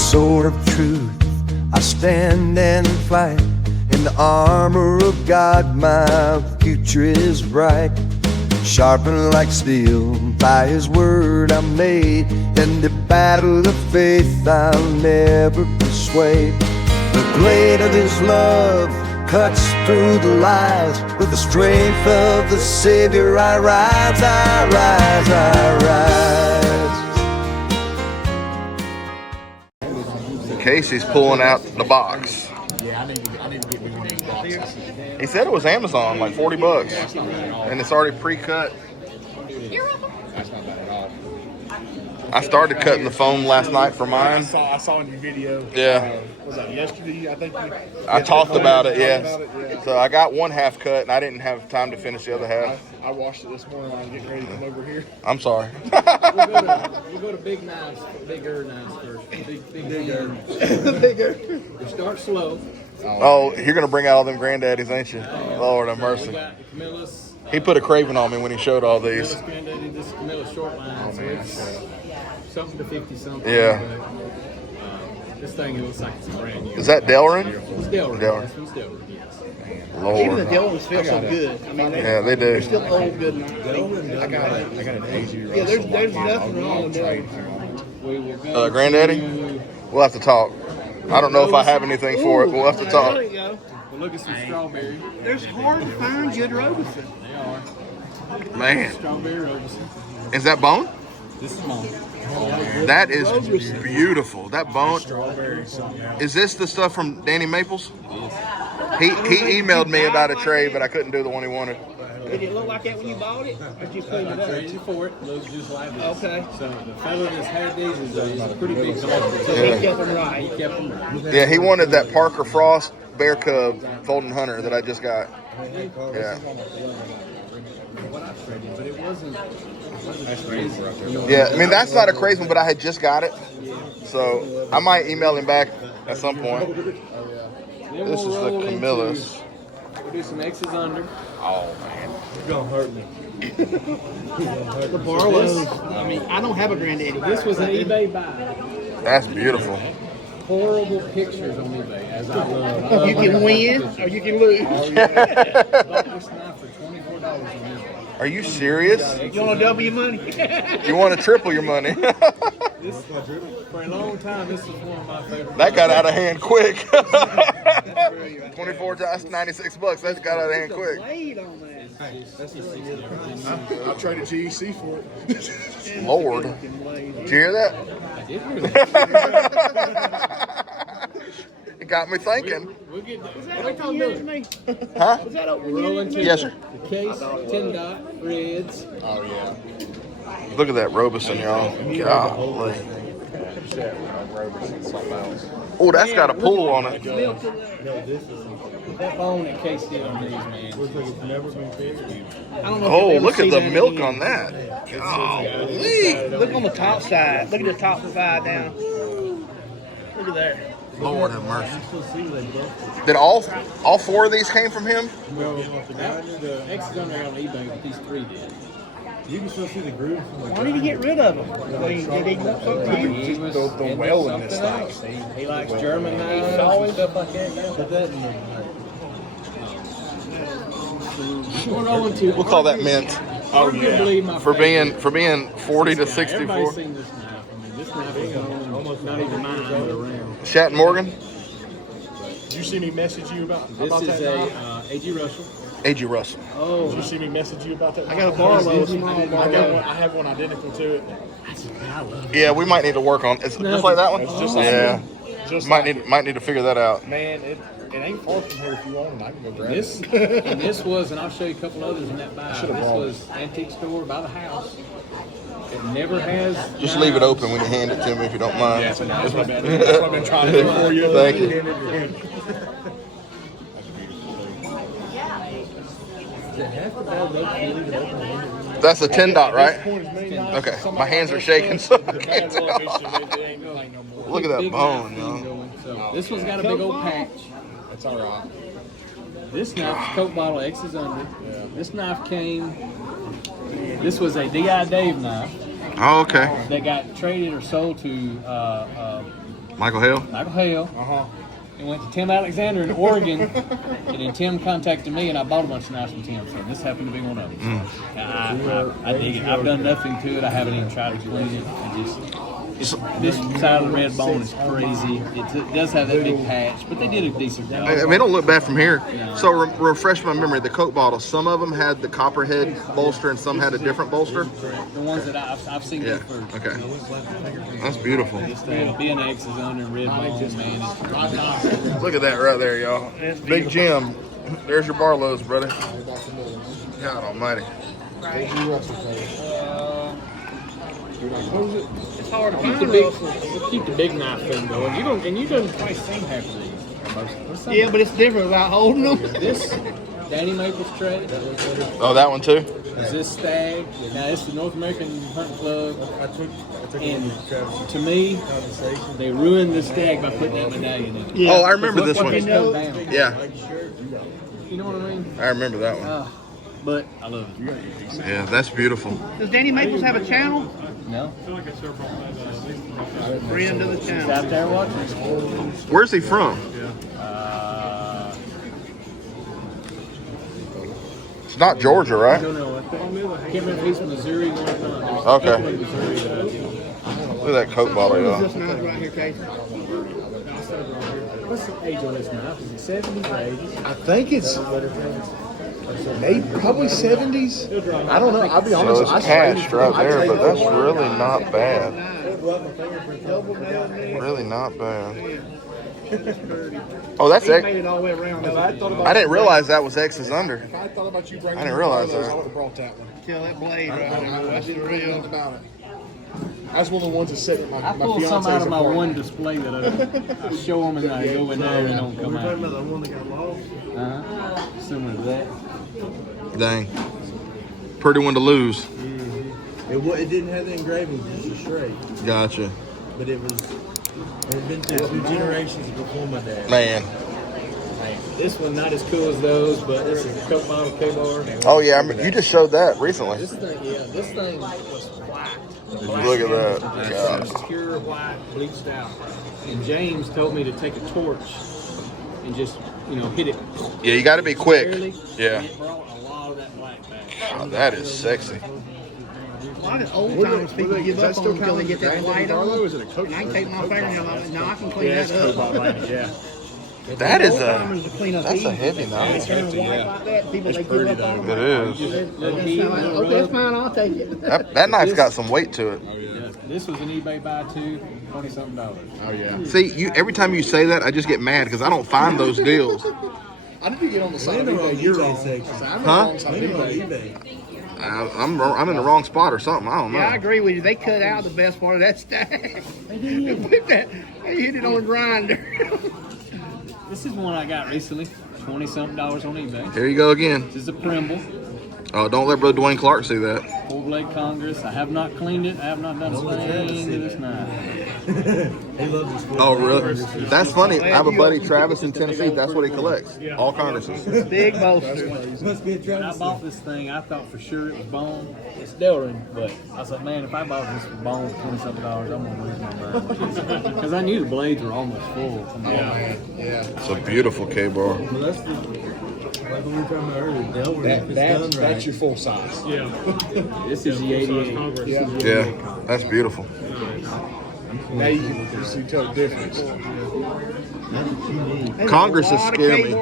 sword of truth, I stand and fight. In the armor of God, my future is bright. Sharpened like steel, by His word I'm made. In the battle of faith I'll never persuade. The blade of His love cuts through the lies. With the strength of the Savior I rise, I rise, I rise. Kasey's pulling out the box. Yeah, I need to get me one of these boxes. He said it was Amazon, like $40. And it's already pre-cut. That's not bad at all. I started cutting the foam last night for mine. I saw in your video. Yeah. Was that yesterday? I think I talked about it, yeah. yes. So I got one half cut, and I didn't have time to finish the other half. I watched it this morning when I was getting ready to come over here. I'm sorry. We'll go to big knives, bigger knives first. Bigger. We start slow. Oh, you're going to bring out all them granddaddies, ain't you? Lord have We mercy. got the Camilla's. He put a craving on me when he showed all these. Camilla's granddaddy, this is Camilla's short line, so it's something to 50-something. Yeah. But, this thing, it looks like it's brand new. Is that Delrin? It's Delrin. Delrin. This one's Delrin, yes. Even the Lord. Delrins feel so good. I mean, Yeah, they do. they're still old good. I got an AG. Yeah, there's nothing wrong with Delrins. We will go Granddaddy? to- We'll have to talk. I don't know if I have anything for it, but we'll have to There talk. you go. We'll look at some strawberry. There's hard to find good Robeson. They are. Man, Strawberry Robeson. is that bone? This is mine. That is beautiful. That bone. Is this the stuff from Danny Maples? He emailed me about a tray, but I couldn't do the one he wanted. Did it look like that when you bought it? Or did you clean it up? Traded for it. Looks just like this. Okay. So the fellow that's had these is a pretty big collector. So Yeah. he kept them right. He kept them right. Yeah, he wanted that Parker Frost Bear Cub Golden Hunter that I just got. Yeah. What I traded, but it wasn't crazy. Yeah, I mean, that's not a crazy one, but I had just got it. So I might email him back at some point. Then This we'll is the roll into- Camillus. We'll do some X's under. Oh, man. The Barlows. I mean, I don't have a granddaddy. This was an eBay buy. That's beautiful. Horrible pictures on eBay, as I love. You can win or you can lose. Bought this knife for $24 on eBay. Are you serious? You want to double your money? You want to triple your money? This, for a long time, this was one of my favorite. That got out of hand quick. 24 times $96. That got out of hand quick. Blade on that. I traded GEC for it. Lord. Did you hear that? I did hear that. It got me thinking. We'll get Was that open years to me? Huh? Was that open Roll years into to me? Yes, sir. the case, 10 dot, reds. Oh, yeah. Look at that Robeson, y'all. Golly. Oh, that's got a pull on it. That bone that Kasey did on these, man. I don't know if Oh, you've ever look at seen the that milk again. on that. Golly. Look on the top side. Look at the top side down. Look at that. Lord have mercy. Did all four of these came from him? Well, the X's under on eBay, but these three did. You can still see the grooves. Why did he get rid of them? Did he want something? He was The into well in this something thing. else. He likes German knives and stuff like that. Yeah. Put that in there. We're rolling to. We'll call that mint. Oh, yeah. For being 40 to Everybody's 64. seen this knife. I mean, this knife is almost not even mine, but around. Shat Morgan, Did you see me message you about This that is knife? a A.G. Russell. A.G. Russell. Oh, Did you see me message you about that? I got a Barlow, a small I Barlow. have one identical to it. Yeah, we might need to work on. It's just like that one. It's just like Yeah, Just might need to figure that out. Man, it ain't far from here if you want it. I can go grab this it. and this was, and I'll show you a couple others in that buy. This should've brought was antique store by the house. It never has. Just leave it open when you hand it to me if you don't mind. That's my bad. That's what I've been trying to do for you. Thank you. That's a 10 dot, right? Okay, my hands are shaking, so I can't tell. Look at that Big bone, knife yo. going. So this one's got a big old patch. It's all right. This knife's Coke bottle X is under. This knife came. This was a D.I. Dave knife Oh, okay. that got traded or sold to Michael Hale. Michael Hale. And went to Tim Alexander in Oregon, and then Tim contacted me, and I bought a bunch of knives from Tim. So this happened to be one of them. I dig it. I've done nothing to it. I haven't even tried to clean it. This side of the red bone is crazy. It does have that big patch, but they did a decent job. I mean, it don't look bad from here. No. So refresh my memory. The Coke bottles, some of them had the copperhead bolster, and some had a different bolster. The ones that I've seen Yeah. first. Okay. That's beautiful. This thing, BNX is under red bone, man. Look at that right there, y'all. Big Jim. There's your Barlow's, brother. God almighty. It's hard to Keep find the big knife thing going. You don't quite seen half of these. Yeah, but it's different about holding them. This Danny Maples trade Oh, that one too? is this stag. Now it's the North American Hunting Club, and to me, they ruined the stag by putting that medallion in it. Yeah. Oh, I remember Look this what one. they come down. Yeah, You know what I mean? I remember that one. But I love it. Yeah, that's beautiful. Does Danny Maples have a channel? No, Friend of the he's channel. out there watching. Where's he from? It's not Georgia, I right? don't know. I can't remember if he's from Missouri or not. Okay. Missouri that I do. Look at that Coke bottle, What's y'all. this knife right here, Casey? What's the age on this knife? Is it 70s or 80s? I think it's maybe probably 70s. I don't know. I'll be honest. So it's patched right there, but that's really not bad. Really not bad. Oh, that's He X. made it all the way around. I didn't realize that was X's under. If I thought about you bringing I didn't realize one of those, that. I would have brought that one. Kill that blade right there. That's the real. About it. That's one of the ones that sit at my I pull fiance's some out of my apartment. one display that I show them and I go in there and they don't come out. Similar to that. Dang. Pretty one to lose. It didn't have the engraving, just a straight. Gotcha. But it had been through 2 generations before my dad. Man. This one not as cool as those, but this is a Coke model K-bar. Oh, yeah. You just showed that recently. This thing was black. Look at that. It was God. pure white, bleached out. And James told me to take a torch and just, hit it. Yeah, you got to be quick. Barely, Yeah. and it brought a lot of that black back. God, that is sexy. A lot of old timers people give up on until they get that white on. And I can take my fingernail off and now I can clean that up. Yeah. That is Old timers will clean up that's a easy. heavy They knife. turn white like that. People they give up on It them. is. Okay, that's fine. I'll take it. That knife's got some weight to it. This was an eBay buy too, $20-something. Oh yeah. See, every time you say that, I just get mad because I don't find those deals. I need to get on the side of They're on eBay. You're eBay wrong. section. I'm Huh? on the side of They're on eBay. eBay. I'm in the wrong spot or something. I don't know. Yeah, I agree with you. They cut out the best part of that stack. They put that. They hit it on a grinder. This is one I got recently, $20-something on eBay. Here you go again. This is a Primble, Oh, don't let Brother Dwayne Clark see that. 4-blade Congress. I have not cleaned it. I have not done a thing to this knife. He loves his sport. Oh, really? That's funny. I have a buddy, Travis, in Tennessee. That's what he collects. All Congresses. Big bolster. Must be a When I Travis. bought this thing, I thought for sure it was bone. It's Delrin, but I was like, man, if I bought this for bone for $20-something, I'm gonna lose my mind. Because I knew the blades were almost full. Yeah. It's a beautiful K-bar. Well, that's like we were talking about earlier. Delaware, if it's done right. That's your full size. This is the 88. Yeah, that's beautiful. Now you can see tell the difference. Congresses scare me.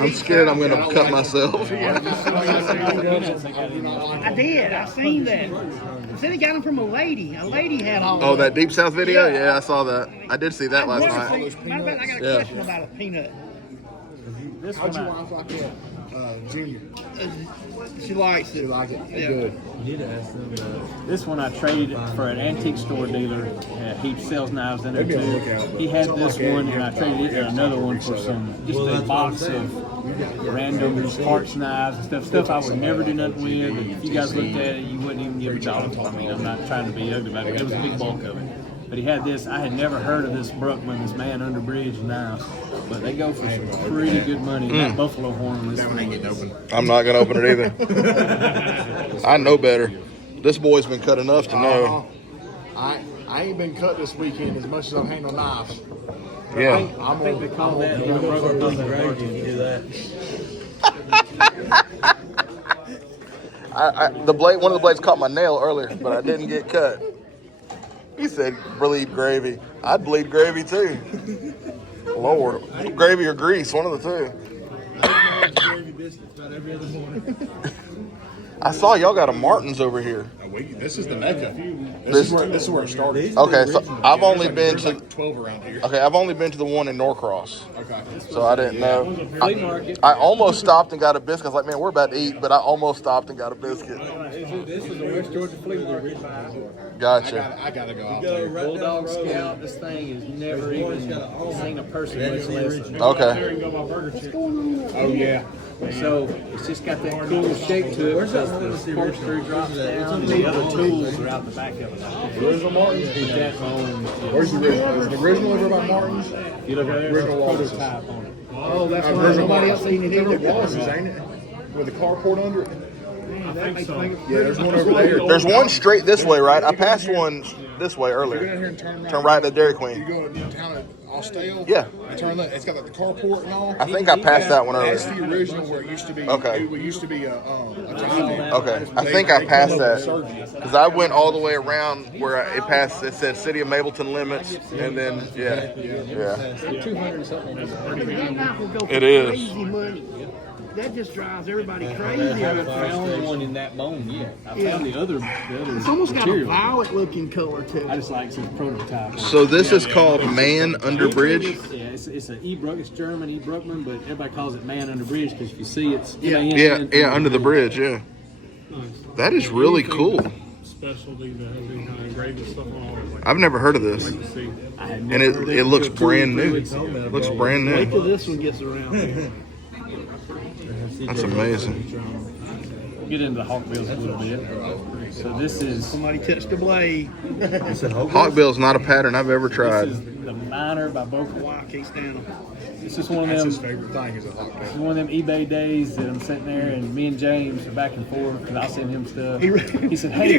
I'm scared I'm going to cut myself. I did. I seen that. I said he got them from a lady. A lady had all. Oh, of that them. Deep South video? Yeah, I saw that. I did see that last Matter night. of fact, I got a Yeah. question about a peanut. This How'd one, your wife like that? Junior. She likes it. You like it? Yeah. Good. You need to ask them This one I traded for an antique store dealer. He sells knives in there Maybe I'll too. look at it. He had this one, and I traded it for another one for just a box of random parts knives and stuff I would never do nothing with. And if you guys looked at it, you wouldn't even give a dollar for it. I mean, I'm not trying to be ugly about it. It was a big bulk of it. But he had this. I had never heard of this Bruckman, this man under bridge knife. But they go for some pretty good money. That buffalo horn on this thing. I'm not going to open it either. I know better. This boy's been cut enough to know. I ain't been cut this weekend as much as I'm handling knives. Yeah. I think they call that We're gonna start doing the gravy and do that. The blade, one of the blades caught my nail earlier, but I didn't get cut. He said, bleed gravy. I'd bleed gravy too. Lord. Gravy or grease, one of the two. Gravy biscuits about every other morning. I saw y'all got a Martin's over here. This is the Mecca. This is where it started. Okay, so I've only been There's to. like 12 around here. Okay, I've only been to the one in Norcross, Okay. so I didn't know. Flea market. I almost stopped and got a biscuit. I was like, man, we're about to eat, but I almost stopped and got a biscuit. This is the West Georgia Flea Market. Gotcha. I gotta go out Go there. right down Bulldog the road. Scout. This thing has never even seen a person, much less. Okay. Oh yeah. So it's just got that cool shape to it. Because the corkscrew drops down, and the other tools are out the back of it. Original Martins. Put that on. Where's the original? Is the original ever about Martins? You look at it, there's a Original Walters. prototype on it. Oh, that's why Original nobody else Martins. seen it They're either. Wallace's, ain't it? With the carport under it. That makes me- Yeah, there's one over there. There's one straight this way, right? I passed one this way Go down earlier. here and turn right. Turn right to Dairy You Queen. go to town at Austell. Yeah. You turn left. It's got like the carport and all. I think I passed that one That's earlier. the original where it used to be. Okay. It used to be a drive-in. Okay, I think I passed that because I went all the way around where it passed. It said City of Mableton limits, and then yeah. 200 something. That knife will go for It is. crazy money. That just drives everybody I crazy. haven't found one in that bone yet. I found the other It's almost got a material. violet looking color to I it. just like some prototype. So this is called Man Under Bridge. Yeah, it's an E-Bruck. It's German E-Bruckman, but everybody calls it Man Under Bridge because if you see it's Yeah, under the bridge. Yeah, that is really cool. Specialty that has any kind of engraved stuff on all of I've never heard of this, see. and it looks brand new. Looks brand Wait till new. this one gets around. That's amazing. We'll get into the Hawkbills a little bit. So this is Somebody touched the blade. Hawkbill's not a pattern I've ever this tried. is the Miner by Boca. Why I can't stand them. It's just one of That's them. his favorite thing is a hot It's dog. one of them eBay days that I'm sitting there and me and James are back and forth because I send him stuff. He said, hey,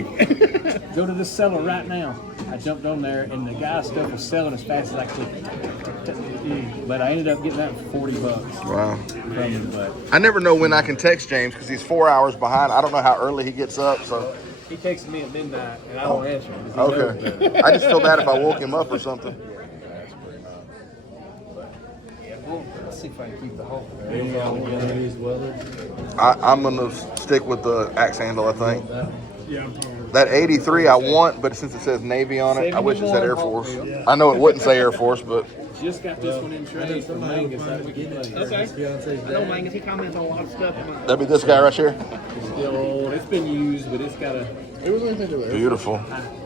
go to this seller right now. I jumped on there and the guy's stuff was selling as fast as I could. But I ended up getting that for $40 Wow. from him. But I never know when I can text James because he's 4 hours behind. I don't know how early he gets up, so he texted me at midnight and I don't answer him. 'cause he knows that. okay. I just feel bad if I woke him up or something. Well, let's see if I can keep the Hawk. I'm gonna stick with the axe handle. I think Yeah, I'm talking that 83 I want, but since it says Navy on it, I wish it said Air Force. I know it wouldn't say Air Force, but Just got this one in trade from Mangus that we can play. Okay. I know Mangus, he comments on a lot of stuff. that'd be this guy right here. It's still old. It's been used, but it's got a. It was anything to there. Beautiful.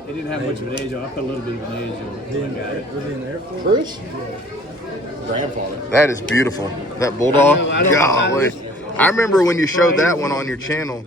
It didn't have much of an edge on it. I put a little bit of an edge on it. I got it. Was he in the Air Force? Chris? Grandfather. That is beautiful. That bulldog. I don't know. Golly. I remember when you showed that one on your channel,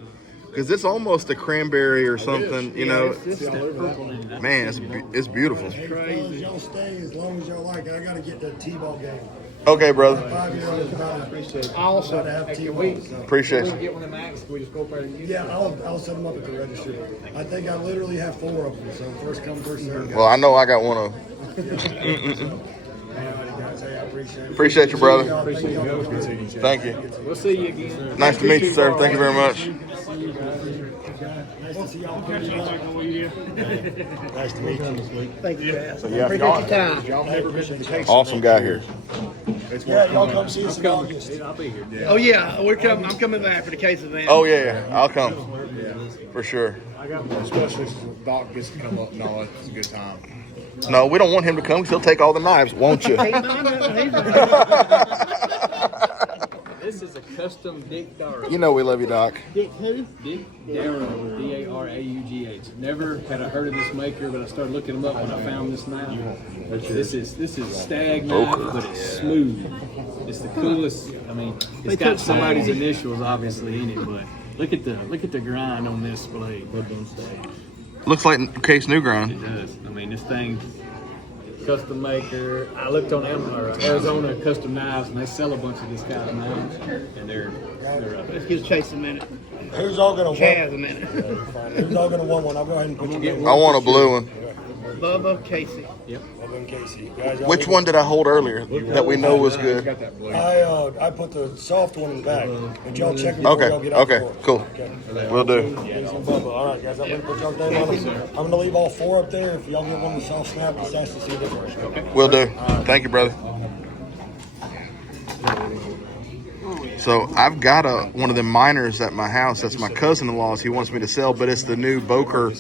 because it's almost a cranberry or something. You know, It's that purple in it. man, it's beautiful. Crazy. Y'all stay as long as y'all like. I gotta get the T-ball game. Okay, brother. 5-year-old appreciate it. Awesome. Gotta have Can T-ball. we So. Appreciate you. get one of them Max? Can we just go up there and use it? Yeah, I'll set them up at the registry. I think I literally have 4 of them. So first come, first serve. Well, I know I got one of them. Guys, hey, I appreciate it. Appreciate you, brother. Y'all, thank y'all. Thank you. We'll see you again. Nice to meet you, sir. Thank you very much. Nice to see y'all. Catch you later. What you do? Nice to meet you. Thank you, guys. So, yeah, Appreciate your time. Y'all never been to the case. awesome guy here. It's Yeah, y'all come see us in August. I'll be here. Oh yeah, we're coming. I'm coming back for the case event. Oh yeah, I'll come for sure. Especially since Doc gets to come up and all that. It's a good time. No, we don't want him to come because he'll take all the knives, won't you? This is a custom Dick Darrow. You know we love you, Doc. Dick who? Dick Darrow, D-A-R-A-U-G-H. Never had I heard of this maker, but I started looking them up when I found this knife. This is stag knife, but it's smooth. It's the coolest. I mean, it's got somebody's initials obviously in it, but look at the grind on this blade. Looks like Case New Grind. It does. I mean, this thing, custom maker. I looked on Arizona Custom Knives, and they sell a bunch of this kind of knives, and they're up Let's give Chase a minute. Who's all gonna Chaz want? a minute. Who's all gonna want one? I'll go ahead and put you in. I want a blue one. Bubba Kasey. Bubba and Kasey. Guys, y'all Which leave one did I hold earlier that we know was good? I put the soft one in the back, but y'all check it before Okay, y'all get out the door. cool. Okay. Will do. Bubba. All right, guys, I'm going to put y'all's name on them. I'm going to leave all 4 up there. If y'all get one of the soft snap, just ask to see a difference. Okay. Will do. Thank you, brother. So I've got one of the miners at my house. That's my cousin-in-law's. He wants me to sell, but it's the new Boker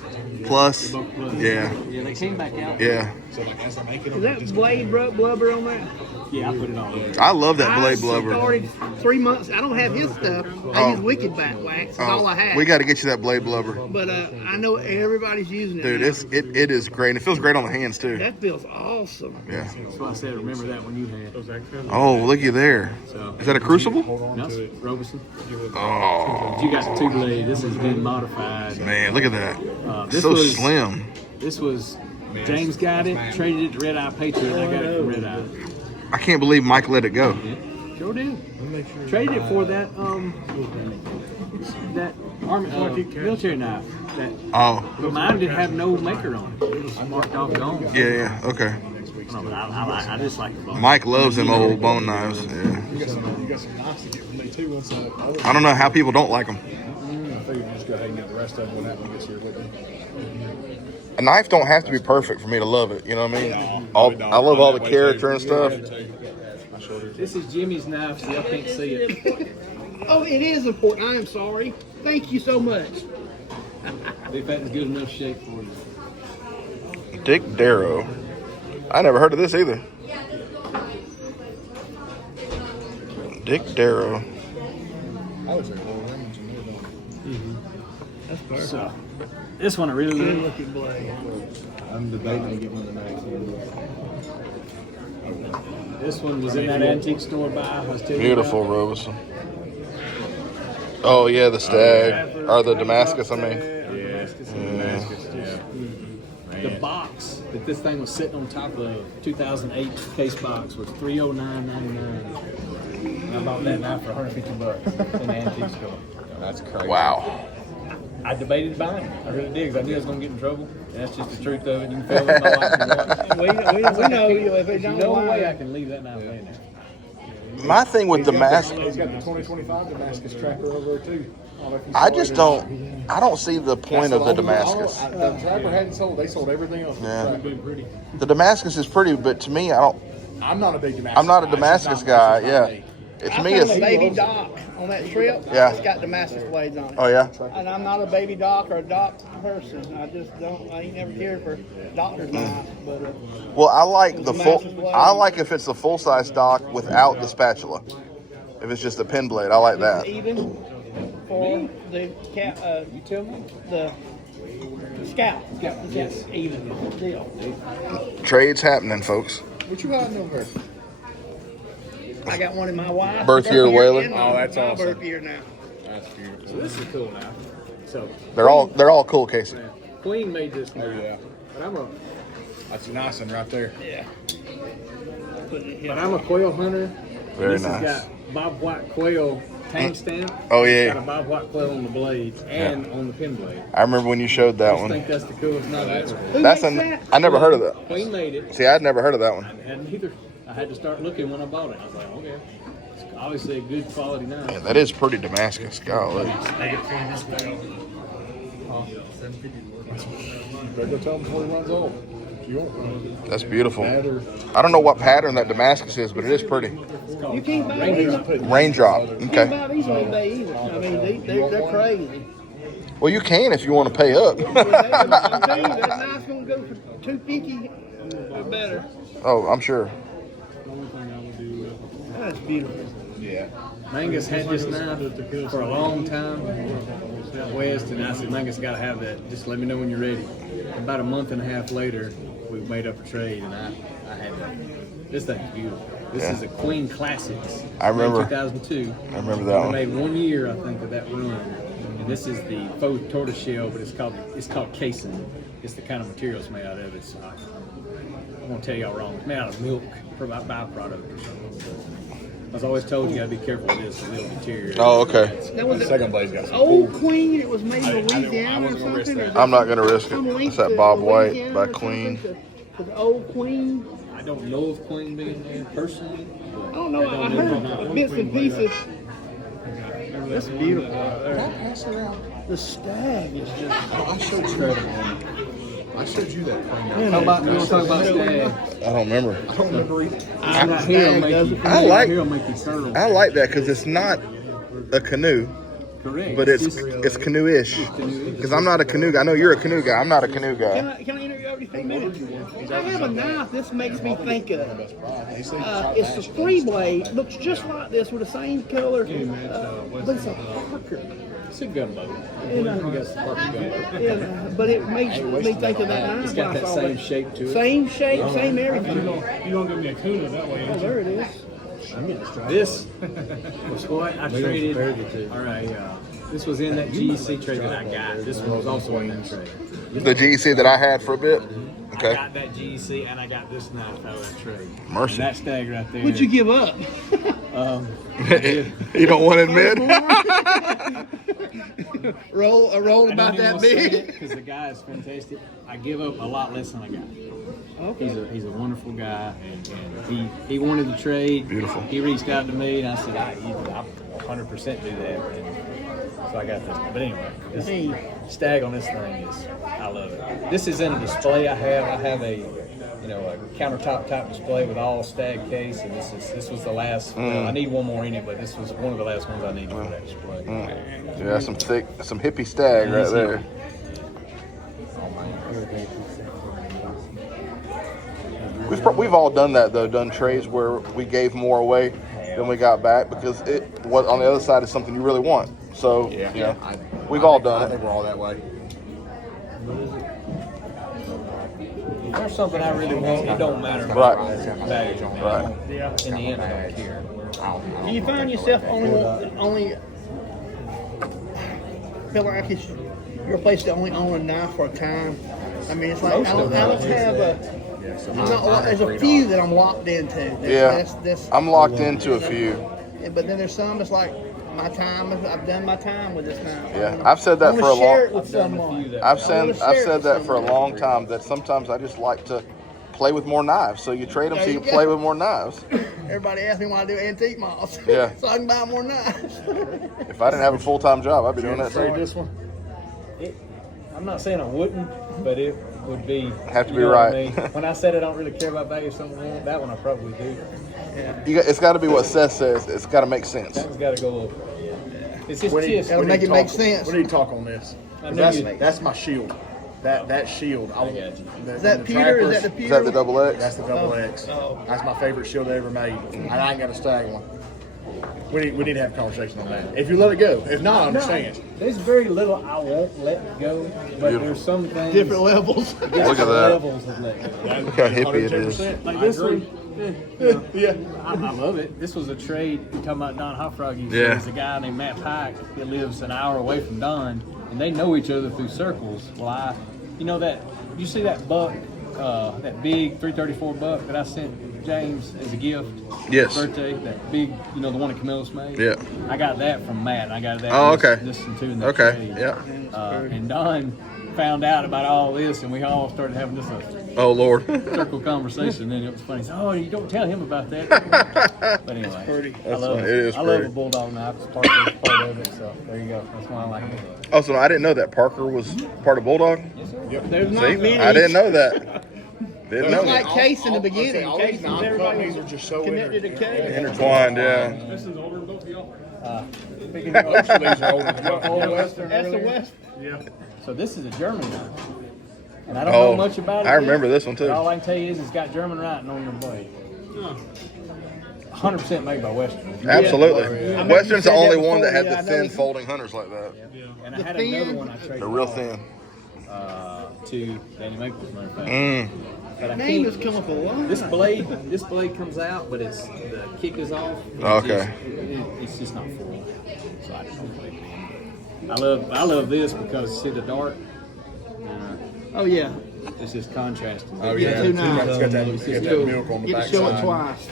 Plus. Yeah. Yeah, they came back out. Yeah. Is that blade blubber on that? Yeah, I put it on. I love that blade I blubber. started 3 months. I don't have his stuff. I use Wicked Back Wax. That's all I have. We got to get you that blade blubber. But I know everybody's using it. Dude, now. it is great. And it feels great on the hands, too. That feels awesome. Yeah. That's why I said remember that when you had. Oh, looky there. Is that a Crucible? No, Robeson. Oh, You got the 2 blade. This has been modified. man, look at that. This So was- slim. This was James got it, traded it to Red Eye Patriot. I got it from Red Eye. I can't believe Mike let it go. Sure did. Traded it for that army military knife. Oh, But mine didn't have no maker on it. It was marked off gone. yeah, okay. No, but I just like the bone. Mike loves them old bone knives. Yeah. You got some knives to get from me too. Once I don't know how people don't like them. I figured you just go ahead and get the rest of them when that one gets here with me. A knife don't have to be perfect for me to love it. You know what I mean? I love all the character and stuff. This is Jimmy's knife, so y'all can't see it. Oh, it is important. I am sorry. Thank you so much. If that's good enough shape for you. Dick Darrow. I never heard of this either. Dick Darrow. I would say Royal Remington. That's perfect. So, this one I really Good love. looking blade. I'm debating to get one of the knives. This one was in that antique store by. I was telling you Beautiful, about. Robeson. Oh, yeah, the stag. Or the Damascus, I mean. The box that this thing was sitting on top of, 2008 case box, was $309.99. I bought that knife for $150 in the antique store. That's crazy. Wow. I debated buying it. I really did because I knew I was going to get in trouble. And that's just the truth of it. You can feel it in my life. We know you. If it There's don't no lie. way I can leave that knife laying there. My thing with Damascus, He's got the 2025 Damascus tracker over there too. I don't see the point of the Damascus. The trapper hadn't sold. They sold everything else. Yeah. Pretty. The Damascus is pretty, but to me, I'm not a big Damascus. I'm not a guy. Damascus It's not- guy. it's not Yeah. me. To I me, found a it's baby dock on that trip. Yeah. It's got Damascus blades on it. oh yeah. And I'm not a baby doc or a doc person. I just don't. I ain't never cared for doctor's knives. But Well, I like the full. Damascus blade. I like if it's a full size stock without the spatula. If it's just a pen blade, I like that. even for the cat, You tell me. the scout. Yes. Even deal. Trades happening, folks. What you hiding over there? I got one in my wife's Birth year whaler? and Oh, that's my awesome. birth year now. That's beautiful. So this is cool now. So They're all cool, Casey. Queen made this now. Oh yeah. But I'm a That's a nice one right there. Yeah. Putting it here. But I'm a quail hunter. Very This nice. has got Bob White quail tang stamp. Oh, It's yeah. got a Bob White quail on the blades and on the pin blade. I remember when you showed I that just one. think that's the coolest knife ever. Who That's makes an. that? I never heard of that. Queen made it. See, I'd never heard of that one. I hadn't either. I had to start looking when I bought it. I was like, okay. It's obviously a good quality knife. Yeah, that is pretty Damascus. Golly. Better go tell him before he runs off. You want one. That's beautiful. Better. I don't know what pattern that Damascus is, but it is pretty. You can't buy these. Raindrop. You can't Okay. buy these on eBay either. I mean, they're crazy. Well, you can if you want to pay up. I'm telling you, that knife's gonna go for $250 or better. Oh, I'm sure. That's beautiful. Yeah. Mangus had this knife for a long time out west, and I said, Mangus got to have that. Just let me know when you're ready. About a month and a half later, we made up a trade, and I had that. This thing's beautiful. This Yeah. is a Queen Classics. I remember. 2002. I remember that We one. made 1 year, I think, of that run. And this is the faux tortoise shell, but it's called casing. It's the kind of material it's made out of. It's I won't tell y'all wrong. It's made out of milk for about byproduct or something. was always told you got to be careful with this because it'll deteriorate. Oh, okay. That was The an second blade's got some old cool. Queen. It was made in Louisiana or wasn't gonna risk something. that. or I'm not gonna risk some it. link It's that to Bob White Louisiana by or something Queen. To the old Queen. I don't know of Queen being there personally. I don't know. I heard bits and pieces. That's beautiful. The stag is just. I showed you. I showed you that frame. How about you want to talk about stag? I don't remember. I don't remember either. He'll make you. I like- He'll make you turtle. I like that because it's not a canoe, Correct. but it's canoe-ish. Because I'm not a canoe guy. I know you're a canoe guy. I'm not a canoe guy. Can I interrupt you for a minute? I have a knife. This makes me think of. It's a 3-blade. Looks just like this with the same color. But it's a Parker. It's a gunboat. But it makes me think of that knife. It's got that same shape to it. Same shape, same everything. You don't give me a tuna that way. Oh, there it is. This was what I traded. All right, this was in that GEC trade that I got. This one was also in that trade. The GEC that I had for a bit. I Okay. got that GEC and I got this knife out of that trade. Mercy. And that stag right there. What'd you give up? You don't want to admit? roll about that big. Because the guy is fantastic. I give up a lot less than I got. Okay. He's a wonderful guy, and he wanted the trade. Beautiful. He reached out to me, and I said, I'll 100% do that. And so I got this one. But anyway, this stag on this thing is, I love it. This is in a display I have. I have a countertop type display with all stag case, and this was the last. Well, I need one more in it, but this was one of the last ones I needed for that display. Yeah, some hippie stag right there. We've all done that though. Done trades where we gave more away than we got back because what on the other side is something you really want. So Yeah. we've all done I it. think we're all that way. If there's something I really want, it don't matter. Right. Value. Right. In the end, I don't care. Do you find yourself only feel like you're a place to only own a knife for a time? I mean, it's like I don't have a. There's a few that I'm locked into. I'm locked into a few. But then there's some that's like my time. I've done my time with this knife. Yeah, I've said that for a share it long. with someone. I've said that for a long time. That sometimes I just like to play with more knives. So you trade them so you can play with more knives. Everybody asks me why I do antique models. Yeah. So I can buy more knives. If I didn't have a full-time job, I'd be doing that Trade too. this one. I'm not saying I wouldn't, but it would be. Have to be you know what I right. mean? When I said I don't really care about value of something, that one I probably do. It's got to be what Seth says. It's got to make sense. That one's got to go up. It's just We need- just. Gotta make it make sense. We need to talk on this. I know you- That's my shield. That shield. got you. Is that Peter? Is that the Peter? Is that the double X? That's the double X. That's my favorite shield I ever made. And I ain't got a stag one. We need to have a conversation on that. If you let it go. If not, I understand. There's very little I won't let go, but there's some things. Different levels. Look at that. levels of let go. Look how hippie it is. Like this one. I love it. This was a trade. You're talking about Don Hofroggy. Yeah. There's a guy named Matt Pike that lives an hour away from Don, and they know each other through circles. Well, you see that buck, that big 334 buck that I sent James as a gift? Yes. For his birthday. That big, the one that Camillus made? Yeah. I got that from Matt. I got that. Oh, okay. Listened to in that Okay. trade. Yeah. And Don found out about all this, and we all started having this Oh Lord. circle conversation, and it was funny. He said, "Oh, you don't tell him about that." But anyway, I love funny. It is I love pretty. a bulldog knife. It's part of it. So there you go. That's why I like it. Oh, so I didn't know that Parker was part of Bulldog. There's not See, many. I didn't know that. Didn't know It's like that. Case in the beginning. all Case these is non-companies everybody are just so connected to Case. Intertwined, yeah. This is older than both of y'all. Speaking of Most of these are older than Old Western That's the earlier. West. Yeah. So this is a German knife, and I don't know much about it. I remember this one But too. all I can tell you is it's got German writing on the blade. 100% made by Western. Absolutely. I remember Western's you the said only that one that before, had yeah, I the know thin he- folding hunters like that. And I The had thin? another one I traded. They're real thin. To Danny Maples, matter of fact. Mm. But I Name can't- has come up a lot. This blade comes out, but the kick is off. Okay. It's just not full. So I just don't play it. I love this because see the dart. Oh yeah. It's just contrasting. Oh yeah. Two knives. It's got that milk on the Get to back show it side. twice.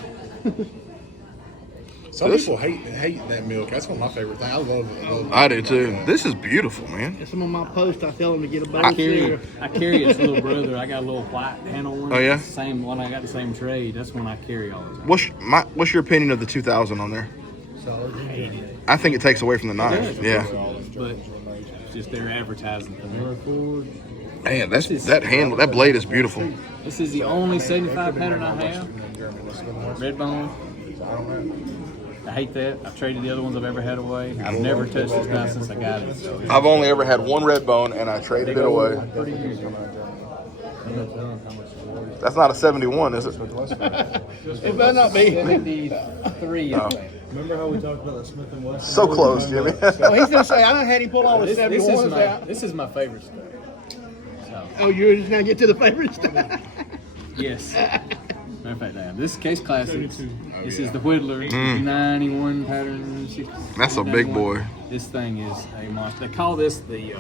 Some people hate that milk. That's one of my favorite things. I love it. I do too. This is beautiful, man. And some of my posts, I tell them to get a bowl I of carry cereal. its little brother. I got a little white handle one. Oh, yeah? It's the same one. I got the same trade. That's one I carry all the time. What's your opinion of the 2000 on there? I think it takes away from the knife. Yeah. But it's just their advertising thing. Man, that blade is beautiful. This is the only 75 pattern I have. Red bone. I hate that. I've traded the other ones I've ever had away. I've never touched this knife since I got it. So I've only ever had one red bone, and I traded it away. That's not a 71, is it? It better not be. 73. Oh. Remember how we talked about that Smith & Wesson? So close, Jimmy. Oh, he's gonna say I done had him pull all the 71s out. This is my favorite stuff. So, Oh, you're just gonna get to the favorite stuff. yes. Matter of fact, I am. This is Case Classics. This is the Whittler 91 pattern. That's a big 91. boy. This thing is a monster. They call this the.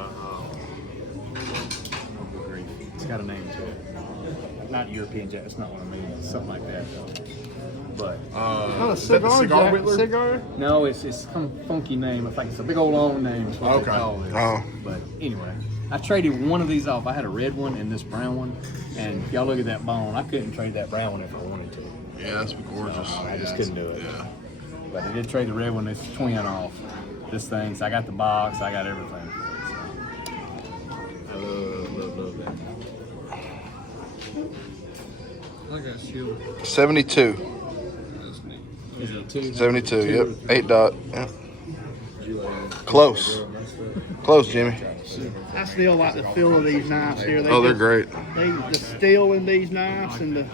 It's got a name to it. Not European Jack. That's not what I mean. It's something like that. But Not a Is that the cigar, cigar Jack. whittler? Cigar? no, it's some funky name. It's like it's a big old long name. Is what Okay. they call this. Oh. But anyway, I traded one of these off. I had a red one and this brown one. And if y'all look at that bone, I couldn't trade that brown one if I wanted to. Yeah, that's gorgeous. I just couldn't do it. Yeah. But I did trade the red one. It's twin off. This thing. So I got the box. I got everything. I love that. I got shield. 72. That's neat. Is it two? 72, yep. 8 dot. Yep. Close. Close, Jimmy. I still like the feel of these knives here. Oh, they're great. The steel in these knives and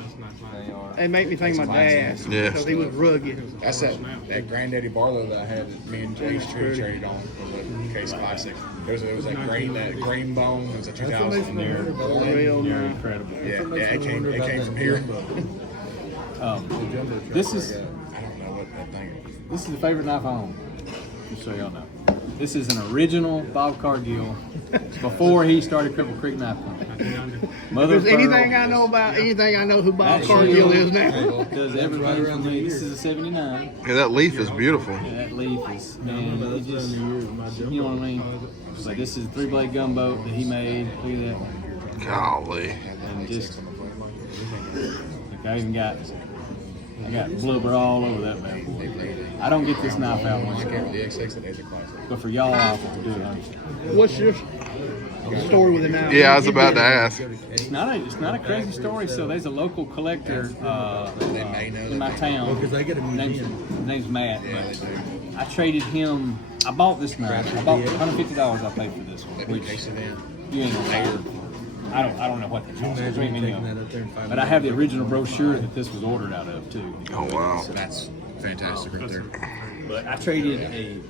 they make me think of my dad. Yeah. Because he was rugged. That's that Granddaddy Barlow that I had me and Chase traded on from the Case Classic. There was that green bone. It was a 2000 in there. Real They're knife. incredible. Yeah, it came from here. This is I don't know what that thing is. this is the favorite knife I own. Just so y'all know. This is an original Bob Cargill before he started Cripple Creek Knife Company. Mother If there's of pearl. anything I know about anything, I know who Bob That Cargill shield is now. Does everything for me. This is a 79. Yeah, that leaf is beautiful. Yeah, that leaf is, man, it just, you know what I mean? Like this is a 3-blade gunboat that he made. Look at that. Golly. And just, look, I got blubber all over that bad boy. I don't get this knife out much, The XX and Asia Classic. but for y'all out to do it, What's your story with the knife? Yeah, I was about to ask. it's not a crazy story. So there's a local collector in my town. Because they get a museum. His name's Matt. I traded him. I bought this knife. I bought $150. I paid for this one. Which you ain't gonna pay. I don't know what they cost. Imagine taking that up there and finding But I have the original brochure that this was ordered out of too. Oh, wow. That's fantastic right there. But I traded a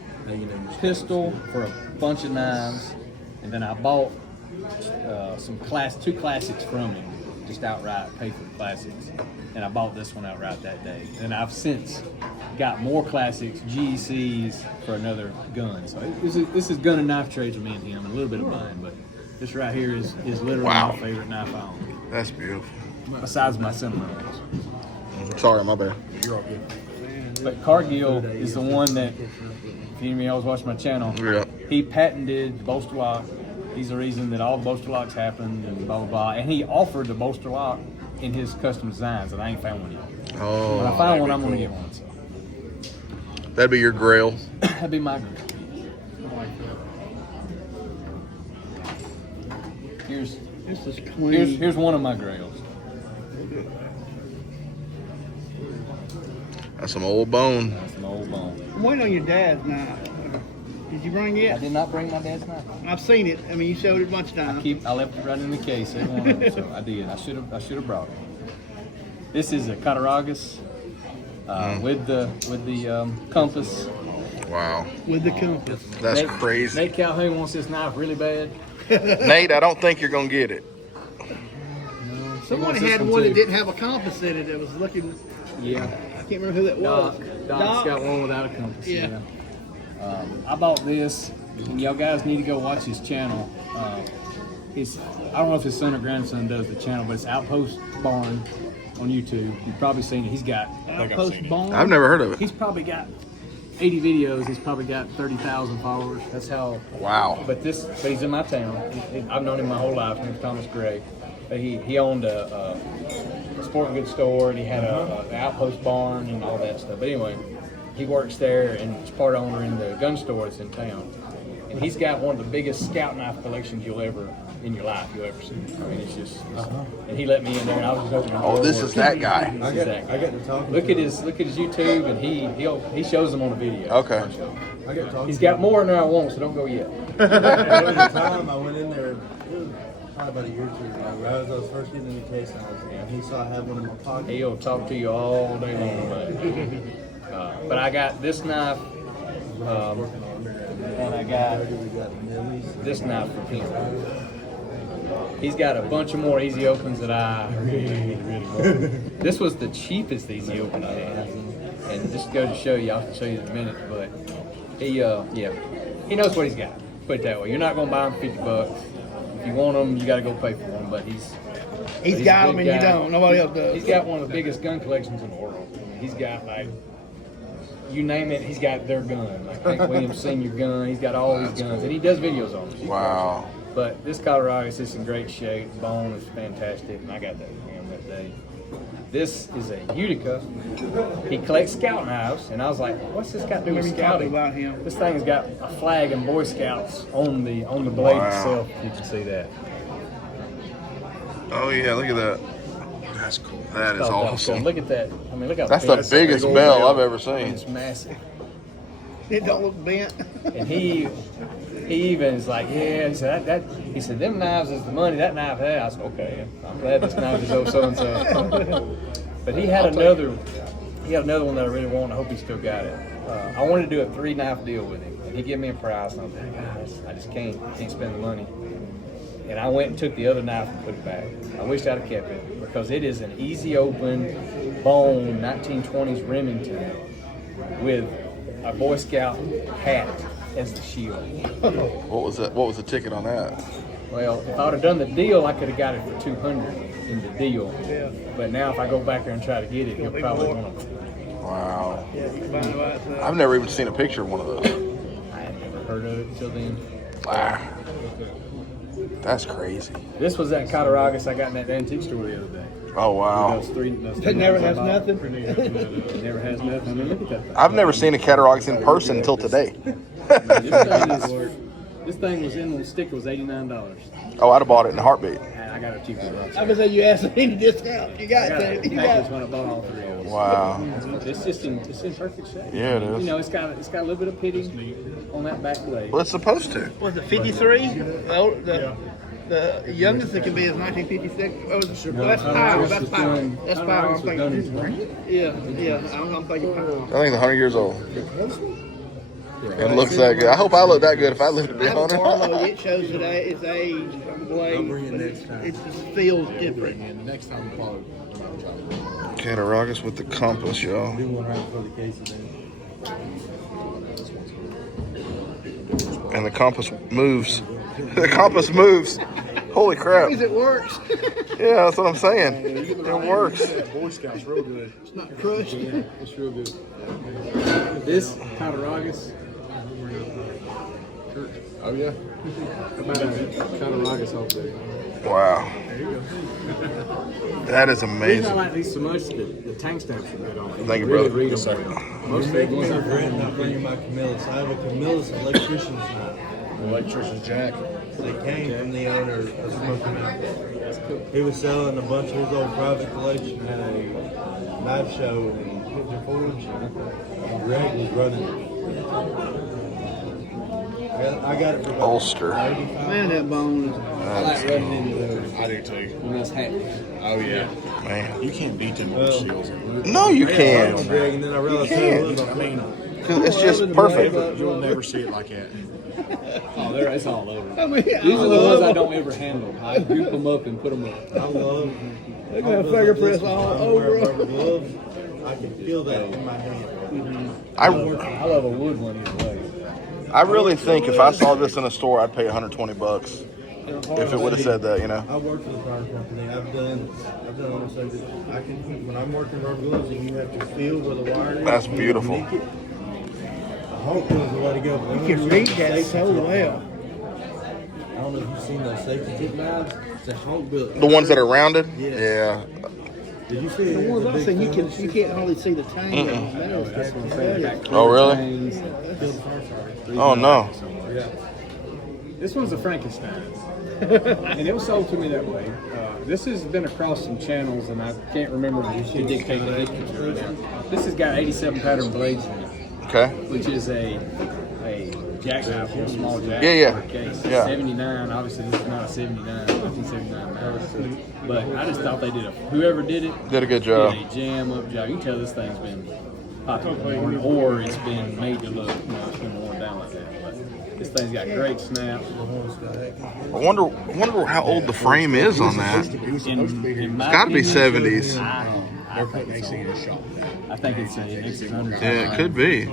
pistol for a bunch of knives, and then I bought two classics from him, just outright, paid for the classics. And I bought this one outright that day. And I've since got more classics, GECs, for another gun. So this is gun and knife trades with me and him, and a little bit of mine. But this right here is literally Wow. my favorite knife I own, That's beautiful. besides my sentimentals. Sorry, my bad. You're all good. But Cargill is the one that, if any of you always watch my channel, Yeah. he patented the bolster lock. He's the reason that all the bolster locks happened and blah, blah, blah. And he offered the bolster lock in his custom designs, and I ain't found one yet. When I Oh, find one, I'm going to get one. So that'd be your grail. that'd be my group. This is clean. Here's one of my grails. That's some old bone. That's an old bone. I'm waiting on your dad's knife. Did you bring I it? did not bring my dad's knife. I've seen it. I mean, you showed it a bunch of times. I left it right in the case. Every one of them, so I did. I should have brought it. This is a Cattaraugus with the compass. Wow. With the compass. That's crazy. Nate Calhoun wants this knife really bad. Nate, I don't think you're going to get it. Somebody this had one one too. that didn't have a compass in it that was looking. Yeah. I can't remember who that was. Doc's got one without a compass. Yeah. I bought this, and y'all guys need to go watch his channel. I don't know if his son or grandson does the channel, but it's Outpost Barn. on YouTube. You've probably seen it. He's got Outpost Bone. I've never heard of it. He's probably got 80 videos. He's probably got 30,000 followers. That's how. Wow. But he's in my town. I've known him my whole life. His name's Thomas Gray. He owned a sporting goods store, and he had an outpost barn and all that stuff. But anyway, he works there and is part owner in the gun store that's in town. And he's got one of the biggest scout knife collections you'll ever see. I mean, it's just. And he let me in there, and I was just opening the Oh, door. this is that guy. This is that guy. I got to talk. Look at his YouTube, and he shows them on the video. Okay. I got to talk. He's got more in there I want, so don't go yet. There was a time I went in there, it was probably about a year or two ago, where I was first getting into case knives, and he saw I had one in my pocket. He'll talk to you all day long about it. But I got this knife, and I got this knife from him. He's got a bunch of more easy opens that I really want. This was the cheapest easy open I had. And just go to show you, I'll show you in a minute, but he knows what he's got. Put it that way. You're not going to buy him $50. If you want them, you got to go pay for them. But he's got a them big and you guy. don't. Nobody else does. He's got one of the biggest gun collections in the world. I mean, he's got like, you name it, he's got their gun. Like Hank Williams Sr. gun. He's got all these guns, and he does videos on them. Wow. But this Colorado is in great shape. Bone is fantastic, and I got that from him that day. This is a Utica. He collects scout knives, and I was like, "What's this got to do with scouting?" About him. This thing has got a flag and Boy Scouts on the blade Wow. itself. You can see that. Oh yeah, look at that. That's cool. That is awesome. Look at that. I mean, look how That's big the biggest big old bell bell. I've ever I mean, seen. it's massive. It don't look bent. And he even is like, yeah, he said, he said, them knives is the money that knife has. I said, okay, I'm glad this knife is so-and-so. But he had another one that I really want. I hope he still got it. I wanted to do a 3-knife deal with him. And he gave me a price, and I was like, guys, I just can't spend the money. And I went and took the other knife and put it back. I wish I'd have kept it, because it is an easy open, bone, 1920s Remington with a Boy Scout hat as the shield. What was that? What was the ticket on that? Well, if I would have done the deal, I could have got it for $200 in the deal. Yeah. But now, if I go back there and try to get it, he'll probably want to. Wow. Yeah, you can find it by itself. I've never even seen a picture of one of those. I had never heard of it until then. Wow. That's crazy. This was that Cattaraugus I got in that antique store the other day. Oh wow. It never has nothing. It never has nothing. I mean, look at that thing. I've never seen a Cattaraugus in person until today. This thing was in the sticker was $89. Oh, I'd have bought it in a heartbeat. And I got it cheaper. I was say you asked for any discount. You got I to. You got got when I bought all three of them. Wow. It's just in perfect shape. Yeah, it is. You know, it's got a little bit of pitting on that back blade. Well, it's supposed to. Was it 53? The youngest it can be is 1956. Well, that's power. That's power. That's power. I'm thinking. Yeah. I'm thinking power. I think it's 100 years old. It looks that good. I hope I look that good if I live to be I have a 100. Barlow. It shows today its age on the blade. I'll bring it next time. It just feels different. And next time, probably. Cattaraugus with the compass, y'all. Do one right before the case is in. And the compass moves. The compass moves. Holy crap. It works. Yeah, that's what I'm saying. It works. Boy Scouts real good. It's not crushed. It's real good. This Cattaraugus. Oh yeah. About a Cattaraugus all day. Wow. That is The reason I amazing. like these so much, the tank stamps are good on it. Thank you, Really brother. read them well. Most big ones are Brent, not bringing my Camillus. I have a Camillus electrician's knife. Electrician's Jack. They came from the owner of Smoky Mountain. He was selling a bunch of his old private collection at a knife show in Pigeon Forge. Greg was running it. I got it for about Ulster. Man, that bone is. I like running into those I do too. when that's happy. Oh yeah. Man. You can't beat them old shields. No, you I can't. was Greg, and then I realized I mean, 'Cause it's just perfect. you'll never see it like that. Oh, it's all over. I mean, These are the ones I don't ever handle. I goop them up and put them up. I love. They're gonna have finger press all over Wear them. rubber gloves. I can feel that in my hand. I love a wood one either way. I really think if I saw this in a store, I'd pay $120. if it would have said that, you know. I work for the power company. I've done almost everything. I can when I'm working rubber gloves and you have to feel where the wire is. That's when you beautiful. nick it, a honk wheel's the way to go. You can read that so well. I don't know if you've seen those safety tip knives. It's a honk wheel. The ones that are rounded? Yes. Yeah. Did you see The it? ones The I big seen, you thumbs? can't hardly see the tang of those. That's what I'm saying. They got Oh, really? chains. Oh, no. Yeah. This one's a Frankenstein, and it was sold to me that way. This has been across some channels, and I can't remember to dictate the distance right now. This has got 87 pattern blades in it, Okay. which is a jackknife, a small jack. Yeah. Case. Yeah. 79. Obviously, this is not a 79, 1979 now. But I just thought they did whoever did it Did a good job. did a jam up job. You can tell this thing's been popular, or it's been made to look, it's been worn down like that. But this thing's got great snaps. I wonder how old the frame is on that. It was supposed to be here. It's got to be 70s. They're putting AC in the shop. I think it's a X100. Yeah, it could be.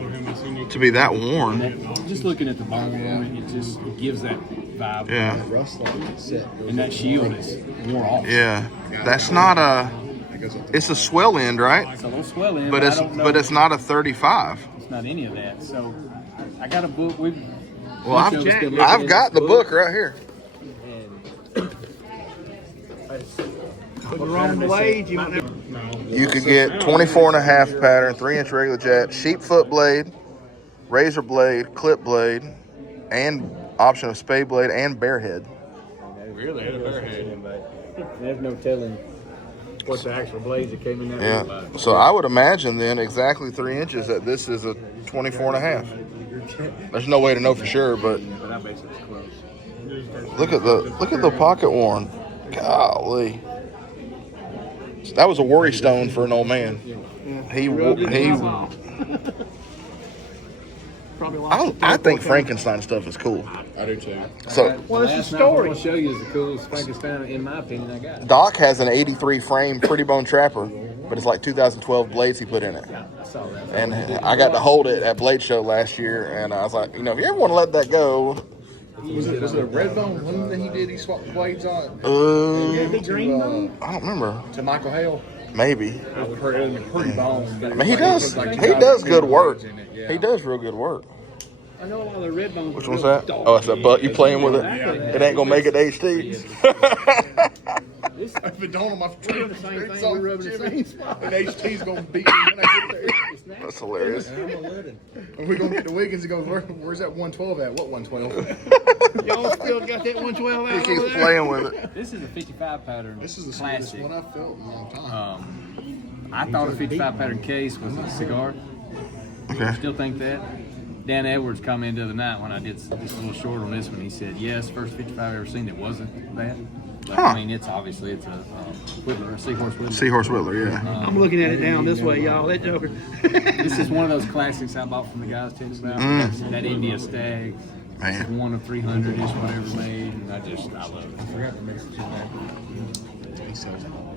To be that worn. Just looking at the bone on it, it gives that vibe. Yeah. Rust line is set. And that shield is worn off. Yeah. That's not a. It's a swell end, right? It's a little swell in, But I don't know. it's not a 35. It's not any of that. So I got a book. Well, I've got the book right here. With the wrong blade, you want You could get 24 and a half pattern, 3-inch regular jet, sheep foot blade, razor blade, clip blade, and option of spade blade and bear head. Really? There's no telling what the actual blades that came in that. Yeah. So I would imagine then exactly 3 inches that this is a 24 and a half. There's no way to know for sure, but But I bet it's close. look at the pocket worn. Golly. That was a worry stone for an old man. He I think Frankenstein stuff is cool. I do too. So Well, it's a Last knife I'm story. gonna show you is the coolest Frankenstein, in my opinion, I got. Doc has an 83 frame Pretty Bone Trapper, but it's like 2012 blades he put in it. I saw that. And I got to hold it at Blade Show last year, and I was like, if you ever want to let that go, Was it a red bone one that he did? He swapped the blades on The green bone? I don't remember. to Michael Hale. Maybe. I would heard it was a pretty bone. I mean, he does good work. He does real good work. I know a lot of the red bones. Which one's that? Oh, it's that butt. You playing with it? It ain't gonna make it to HT. I've been doing on my We're the same thing. We're rubbing the same spot. And HT's gonna beat me when I get there. That's hilarious. And we're gonna get to Wiggins. He goes, where's that 112 at? What 112? Y'all still got that 112 He out keeps over there? playing with it. This is a 55 pattern. This is the smoothest classic. one I've felt in a long time. I thought a 55 pattern case was a cigar. Okay. Still think that. Dan Edwards commented the other night when I did this little short on this one. He said, yes, first 55 I've ever seen that wasn't that. But, I mean, it's obviously a whittler, a seahorse whittler. Seahorse Whittler, yeah. I'm looking at it down this way, y'all. That joker. This is one of those classics I bought from the guys telling about. That India stag. This is Man. one of 300-ish whatever made. And I love it. I forgot to mix it back. He sells them all.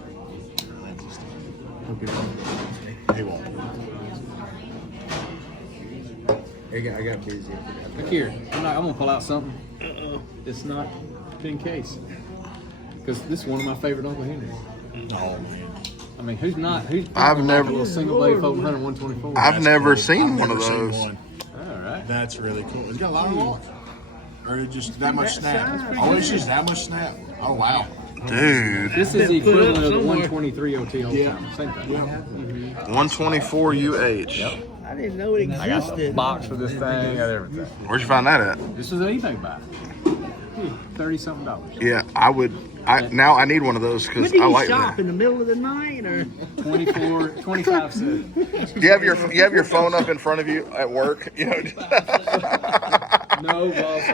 He won't. I got busy. Look here. I'm going to pull out something. It's not in case. Because this is one of my favorite Uncle Henrys. Oh, man. I mean, who's I've a never- little single blade folding 124? I've never seen I've one of never seen those. one. All right. That's really cool. It's got a lot of lock. Or just that much snap. Oh, it's just that much snap. Oh, wow. Dude. This is the Put it up equivalent of the somewhere. 123 OT old Yeah. time. Same thing. 124 UH. I didn't know it I got the existed. box for this thing. I got everything. Where'd you find that at? This was an eBay buy. $30-something. Yeah, now I need one of those When because do I you like shop that. in the middle of the night or? 25 cents. Do you have your phone up in front of you at work? No, boss, I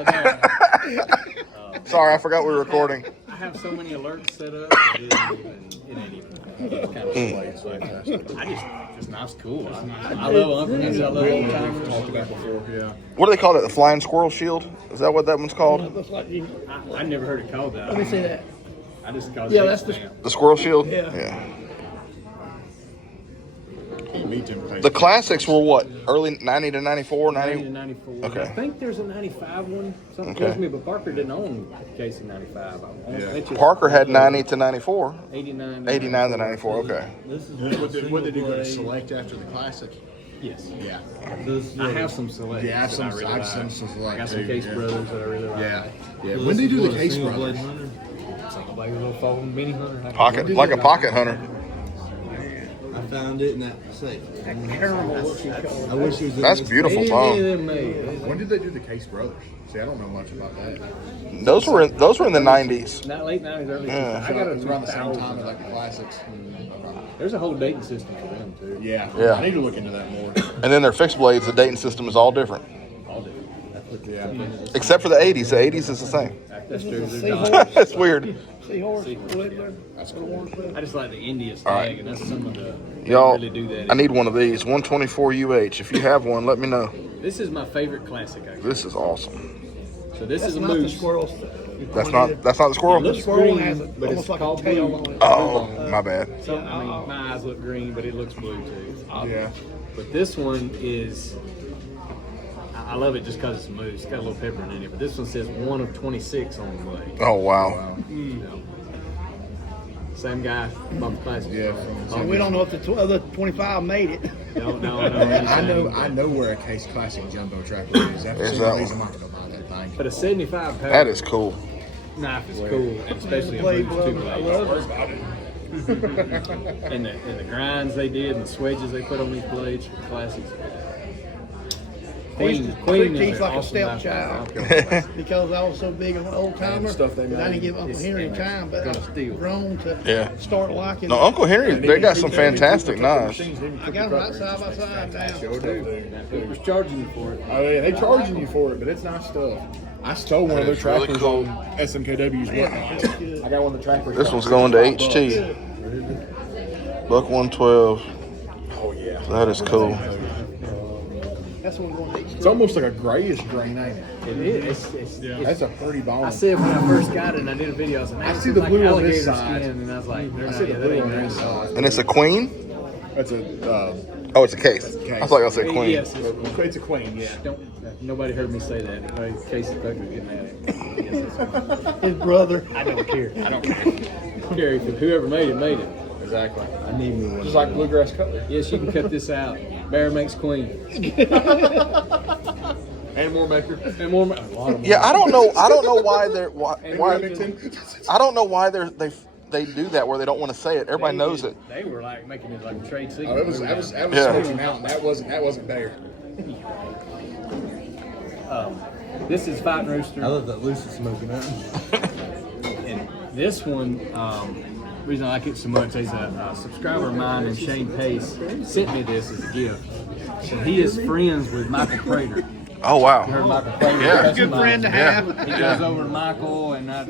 don't. Sorry, I forgot we were recording. I have so many alerts set up. It ain't even. It's kind of fantastic. Just nice, cool. I love Uncle Henry's. I love old timers. Talked about before, yeah. What do they call it? The Flying Squirrel Shield? Is that what that one's called? Looks like you. I never heard it called that. Let me see that. I just called Yeah, it that's the- stamp. The Squirrel Shield? Yeah. Yeah. The classics were what? Early 90 to 94, 90 90? to 94. Okay. I think there's a 95 one. Something Okay. tells me, but Parker didn't own Kasey 95. It's just Parker had 90 to 94. 89. 89 to 94, okay. This is What they do? Go to play. select after the classic. Yes. Yeah. This I have some selects. Yeah, I have that some. really I've like. some select I got some too, Case yeah. Brothers that I really like. Yeah. Yeah. this When do you is do what the a Case single brothers? blade hunter. Something like a little folding mini hunter. Pocket, like a pocket hunter. I found it in that safe. Caramel looking color. I wish it was in That's this- beautiful Any of phone. them made. When did they do the Case brothers? See, I don't know much about that. Those were in the 90s. Not late 90s, early Yeah. 2000s. I got It's around the same 2000. time as like the classics. There's a whole dating system for them too. Yeah. Yeah. I need to look into that more. And then their fixed blades, the dating system is all different. All different. Yeah. Except for the 80s. The 80s is the same. That's true. Seahorse, That's weird. seahorse, Whittler. That's the one. I just like the India All right. stag, and that's some of the. they Y'all, really do that. I need one of these. 124 UH. If you have one, let me know. This is my favorite classic. Actually. This is awesome. So this That's is a not the moose. squirrel. That's not the squirrel? The squirrel has green, a, but almost it's like a called tail blue. on it. Oh, my bad. So, I mean, my eyes look green, but it looks blue too. It's obvious. Yeah. But this one is. I love it just because it's a moose. It's got a little pepper in it. But this one says 1 of 26 on the blade. Oh, wow. Same guy, bought the classic. Yeah. And we don't know if the other 25 made it. No. I know where a Case Classic jumbo trapper is. That's Is the that reason I'm one? not gonna buy that thing. But a 75 pound That is cool. knife is cool, and especially a Blade moose two glove, I blades. love it. And the grinds they did, and the swedges they put on these blades for the classics. Queen Big is teeth an like a awesome knife. stepchild. I don't care. Because I was so big of an old timer, stuff they that I didn't made. give Uncle Henry time, but Gonna I've steal. grown to Yeah. start liking No, it. Uncle Henry, they got some fantastic knives. I got them right side by side now. Who's charging you for it? Oh yeah, they charging you for it, but it's nice stuff. I stole one of their is really trackers cool. on SMKW's website. I got one of the trackers. This one's going to HT. Buck 112. Oh yeah. That is cool. That's what we're going to It's almost like a grayish green, ain't it? It is. That's a pretty bone. I said when I first got it, and I did a video, I was like, I "Man, see this the is blue like on alligator this side. skin," and I was like, I see the blue on this side. And it's a queen? That's a Oh, it's a case. I was like, I said queen. Yes, it's a queen, yeah. nobody heard me say that. Kasey Tucker's getting at it. Yes, it's- His brother. I don't care. I don't care. If whoever made it, made it. Exactly. I need me one. Just like bluegrass cutler. Yes, you can cut this out. Bear makes queen. And more maker. And more. A lot of more. Yeah, I don't know why they're why Remington. I don't know why they do that where they don't want to say it. Everybody knows it. They were like making it like a trade secret. Oh, that was Yeah. Smoky Mountain. That wasn't there. This is Fighting Rooster. I love that Lucy smoking out. And this one, reason I like it so much is a subscriber of mine named Shane Pace sent me this as a gift. And he is friends with Michael Prater. Oh You heard wow. Michael Prater? Yeah. That's Good my- friend to have. He goes over to Michael, and I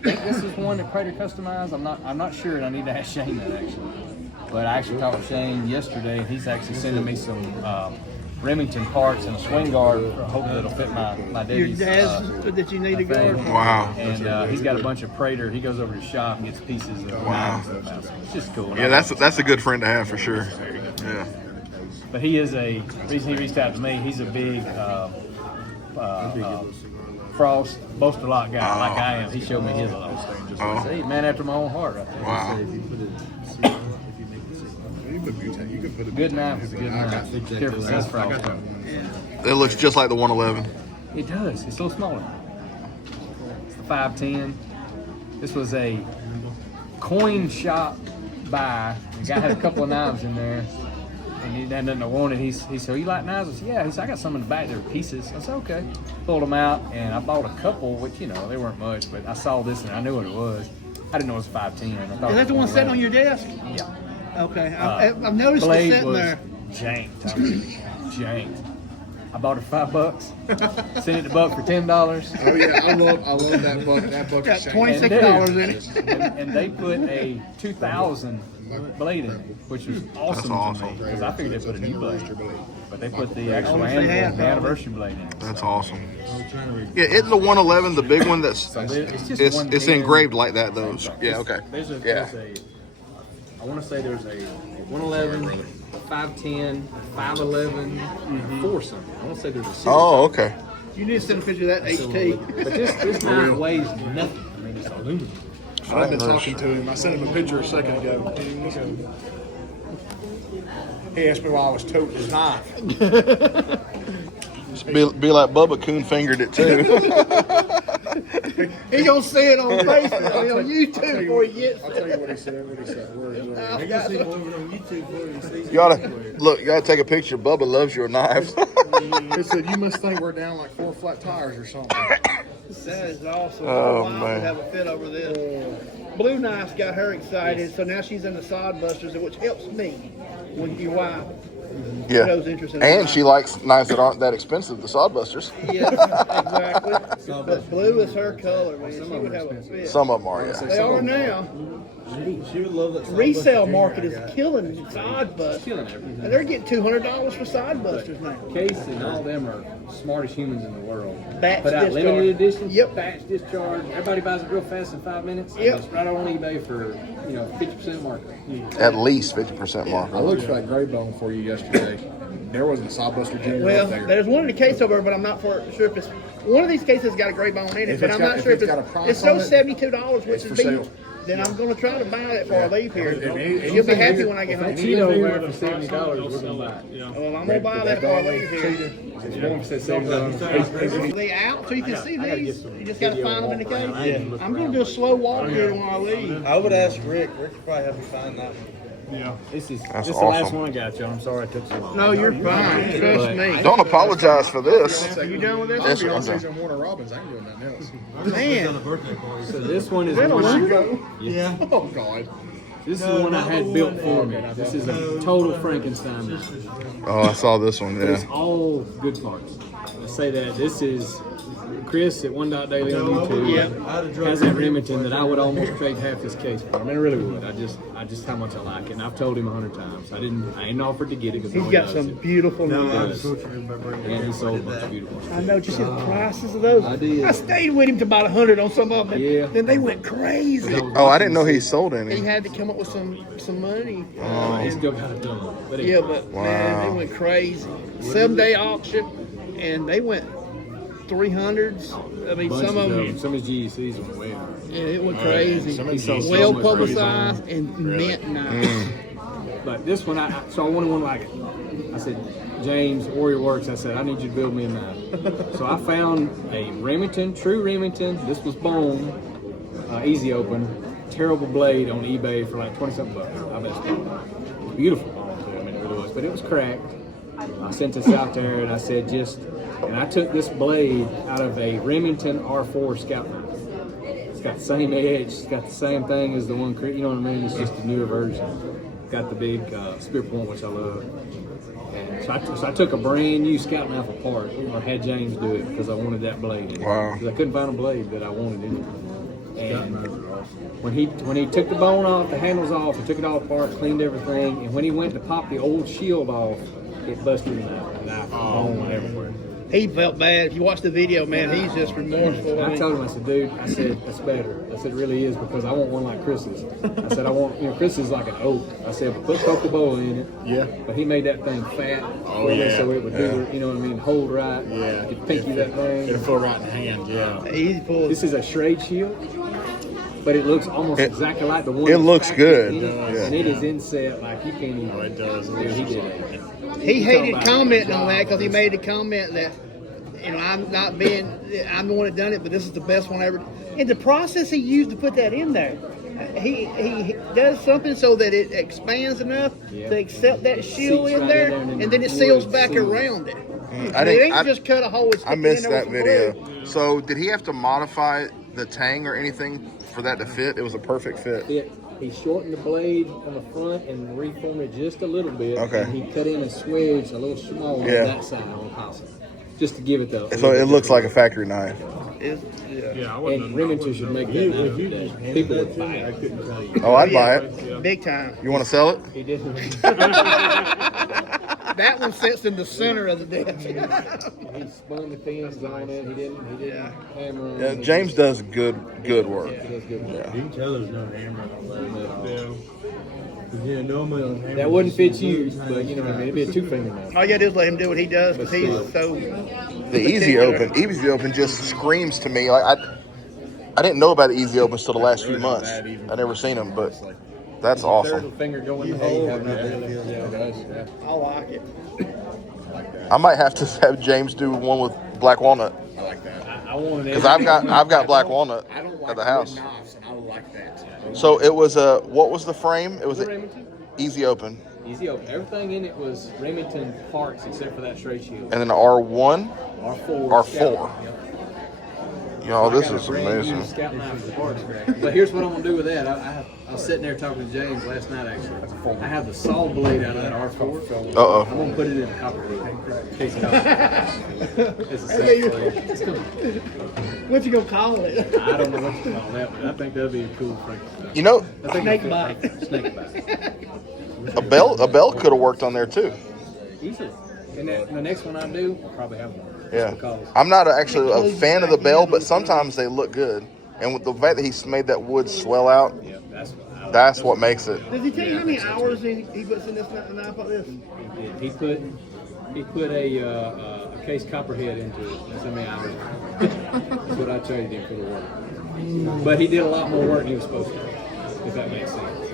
think this is one that Prater customized. I'm not sure, and I need to ask Shane that actually. But I actually talked to Shane yesterday, and he's actually sending me some Remington parts and a swing guard. Hopefully it'll fit my Your daddy's. dad's that you need to go. Wow. And he's got a bunch of Prater. He goes over to his shop and gets pieces of knives and stuff. So it's just cool. Yeah, that's a good friend to have for sure. Yeah. But he is a reason he reached out to me. He's a big Frost boaster lot guy like I am. He showed me his a lot. Just like, Oh. hey, man after my own heart. Right there. Wow. You could put a Good knife is a good knife. Careful, says Frost. It looks just like the 111. It does. It's a little smaller. It's the 510. This was a coin shop buy. The guy had a couple of knives in there, and he didn't want it. He said, "You like knives?" I said, "Yeah." He said, "I got some in the back. They're pieces." I said, "Okay." Pulled them out, and I bought a couple, which they weren't much, but I saw this and I knew what it was. I didn't know it was 510. I thought Is that the one sitting on your desk? Yeah. Okay, I've noticed it Blade sitting was there. janked. I mean, janked. I bought it for $5. Sent it to Buck for $10. Oh yeah, I love that buck. That buck Got is $26 in it. And they put a 2000 blade in it, which was awesome to awesome. me because I figured they put a new blade, but they put the actual They had, the anniversary blade in it. That's awesome. Yeah, isn't the 111 the big one that's So it's just it's one it's head. engraved like that though? Yeah, okay. There's a Yeah. I want to say there's a 111, 510, 511, 4 something. I want to say there's a 6. Oh, okay. You need to send a picture of that HT. But this knife weighs nothing. I mean, it's aluminum. I've been talking to him. I sent him a picture a second ago. He asked me why I was toting his knife. Be like Bubba Coon fingered it too. He gonna see it on Facebook, I mean, on YouTube before he gets I'll tell you what he said. Where is it? I can see one on YouTube for you. See, You gotta take a picture. Bubba loves your knives. He said, you must think we're down like 4 flat tires or something. That is awesome. Oh, Wow, man. to have a fit over this. Blue Knife's got her excited, so now she's in the sod busters, which helps me when your wife Yeah. shows interest in the And knife. she likes knives that aren't that expensive, the sodbusters. Yes, exactly. But blue is her color, man. She would have a fit. Some of them are, yeah. They are now. she would love that. Resale market is killing sod busters. Killing everything. And they're getting $200 for sod busters now. Kasey and all them are smartest humans in the world. Batch Put out discharge. limited editions. Yep. Batch discharge. Everybody buys it real fast in 5 minutes. and Yep. It's right on eBay for 50% markup. At least 50% mark. I looked for that gray bone for you yesterday. There wasn't a sawbuster junior Well, up there. there's one in the case over, but I'm not sure if it's one of these cases got a gray bone in it. If But it's I'm got- not if sure if it's got a price it's on so it, $72, which it's is for be. sale. Then I'm going to try to buy it before I leave here. If She'll be happy when I get home. Cheeto wear for $70, we're gonna buy it. Well, I'm gonna buy that before I leave here. It's going for $70. Are they out so you can see I gotta get these? some You just gotta video find them in the walk around. case. I'm gonna do a slow walk here when I leave. I would ask Rick. Rick could probably help me find that one. Yeah. This is That's the last awesome. one I got, y'all. I'm sorry I took so long. No, you're fine. Trust me. Don't apologize for this. Are you done with this? Yes, I'll be on sir. Susan Warner Robbins. I ain't doing nothing else. Man. A birthday party. So this one is Is that a one logo? Yeah. Oh, God. This is the one I had built for me. This is a total Frankenstein knife. Oh, I saw this one, But it's yeah. all good parts. I say that this is Chris at One Dot Daily on YouTube has that Remington that I would almost trade half this case for. I mean, I really would. I just how much I like it, and I've told him 100 times. I ain't offered to get it because He's got some beautiful No, I knives. just want you to remember. and he sold a bunch of beautiful. I know, just his prices of those. I did. I stayed with him to about 100 on some of them. Yeah. Then they went crazy. Oh, I didn't know he sold He any. had to come up with some money. He still got it done. But Yeah, but man, they went crazy. 7-day auction, and they went 300s. I mean, some of them. some of his GECs went way over. Yeah, it went crazy. He sold so Well much publicized and mint knives. But this one, so I wanted one like it. I said, James, Warrior Works, I said, I need you to build me a knife. So I found a Remington, true Remington. This was bone, easy open, terrible blade on eBay for like 20-something bucks. I bet it's beautiful bone too. I mean, it really was, but it was cracked. I sent this out there and I said, and I took this blade out of a Remington R4 Scout knife. It's got the same edge, it's got the same thing as the one, you know what I mean? It's just a newer version. Got the big spear point, which I love. And so I took a brand new Scout knife apart, or had James do it because I wanted that blade. Wow. Because I couldn't find a blade that I wanted in it. And when he took the bone off, the handles off, he took it all apart, cleaned everything, and when he went to pop the old shield off, it busted the knife. Bone went everywhere. He felt bad. If you watch the video, man, he's just remorseful. I told him, I said, dude, I said, that's better. I said, it really is, because I want one like Chris's. I said, Chris is like an oak. I said, but put Coca-Cola in it. Yeah. But he made that thing fat. Oh, yeah. So it would do, you know what I mean, hold right. Yeah. You pinky that thing. It'll feel right in the hand, yeah. He's full. This is a Schrade shield, but it looks almost exactly like the one. It looks good. And it is inset like you can't even. Oh, it does. Dude, he did it. He hated commenting on that because he made the comment that, I'm the one that done it, but this is the best one ever. And the process he used to put that in there, he does something so that it expands enough to accept that shield Seats in right there, in there, and and then it then seals wood back seals. around it. I It didn't. ain't just cut a hole and stick I it in missed there with that some video. glue. So did he have to modify the tang or anything for that to fit? It was a perfect fit. He shortened the blade on the front and reformed it just a little bit. Okay. And he cut in a swedge a little smaller Yeah. on that side on the opposite, just to give it the. So it looks like a factory knife. Yeah, I wouldn't And Remington should make that knife today. People would buy it. I couldn't tell you. Oh, I'd buy it. Big time. You want to sell it? He didn't. That one sits in the center of the desk. He spun the fins on it. He didn't hammer. Yeah, James does good work. He does good work. You can tell there's no hammer on that. Yeah, normally on hammer. That wouldn't fit you, but you know what I mean. It'd be a 2-finger knife. All you gotta do is let him do what he does because he's so. The easy open just screams to me. Like I didn't know about easy opens till the last few months. I never seen them, but that's awesome. Third finger go in the hole. I like it. I might have to have James do one with black walnut I like that. I wanted because I've got black walnut I don't like at the house. knives, and I like that. So it was what was the frame? It was an Remington. easy open, Easy open. Everything in it was Remington parts except for that straight shield. and then R1, R4. R4. You know, this I got is a brand new amazing. Scout knife for parts. But here's what I'm gonna do with that. I was sitting there talking to James last night. Actually, I have the saw blade out of that R4. Uh-oh. I'm gonna put it in copperhead. Kasey knows. It's a sex blade. It's coming. What you gonna call it? I don't know what to call that, but I think that'd be a cool thing. You know, I think Snake it'll bite. fit. Snake bite. a bell could have worked on there too. Easily. And the next one I do, I'll probably have one. Yeah, Because I'm not actually a fan of the bell, but sometimes they look good. And with the fact that he's made that wood swell out, yeah, that's what makes it. Does he tell you how many hours he puts in this knife like this? He put a case copperhead into it. That's how many hours. That's what I traded him for the work. But he did a lot more work than he was supposed to, if that makes sense.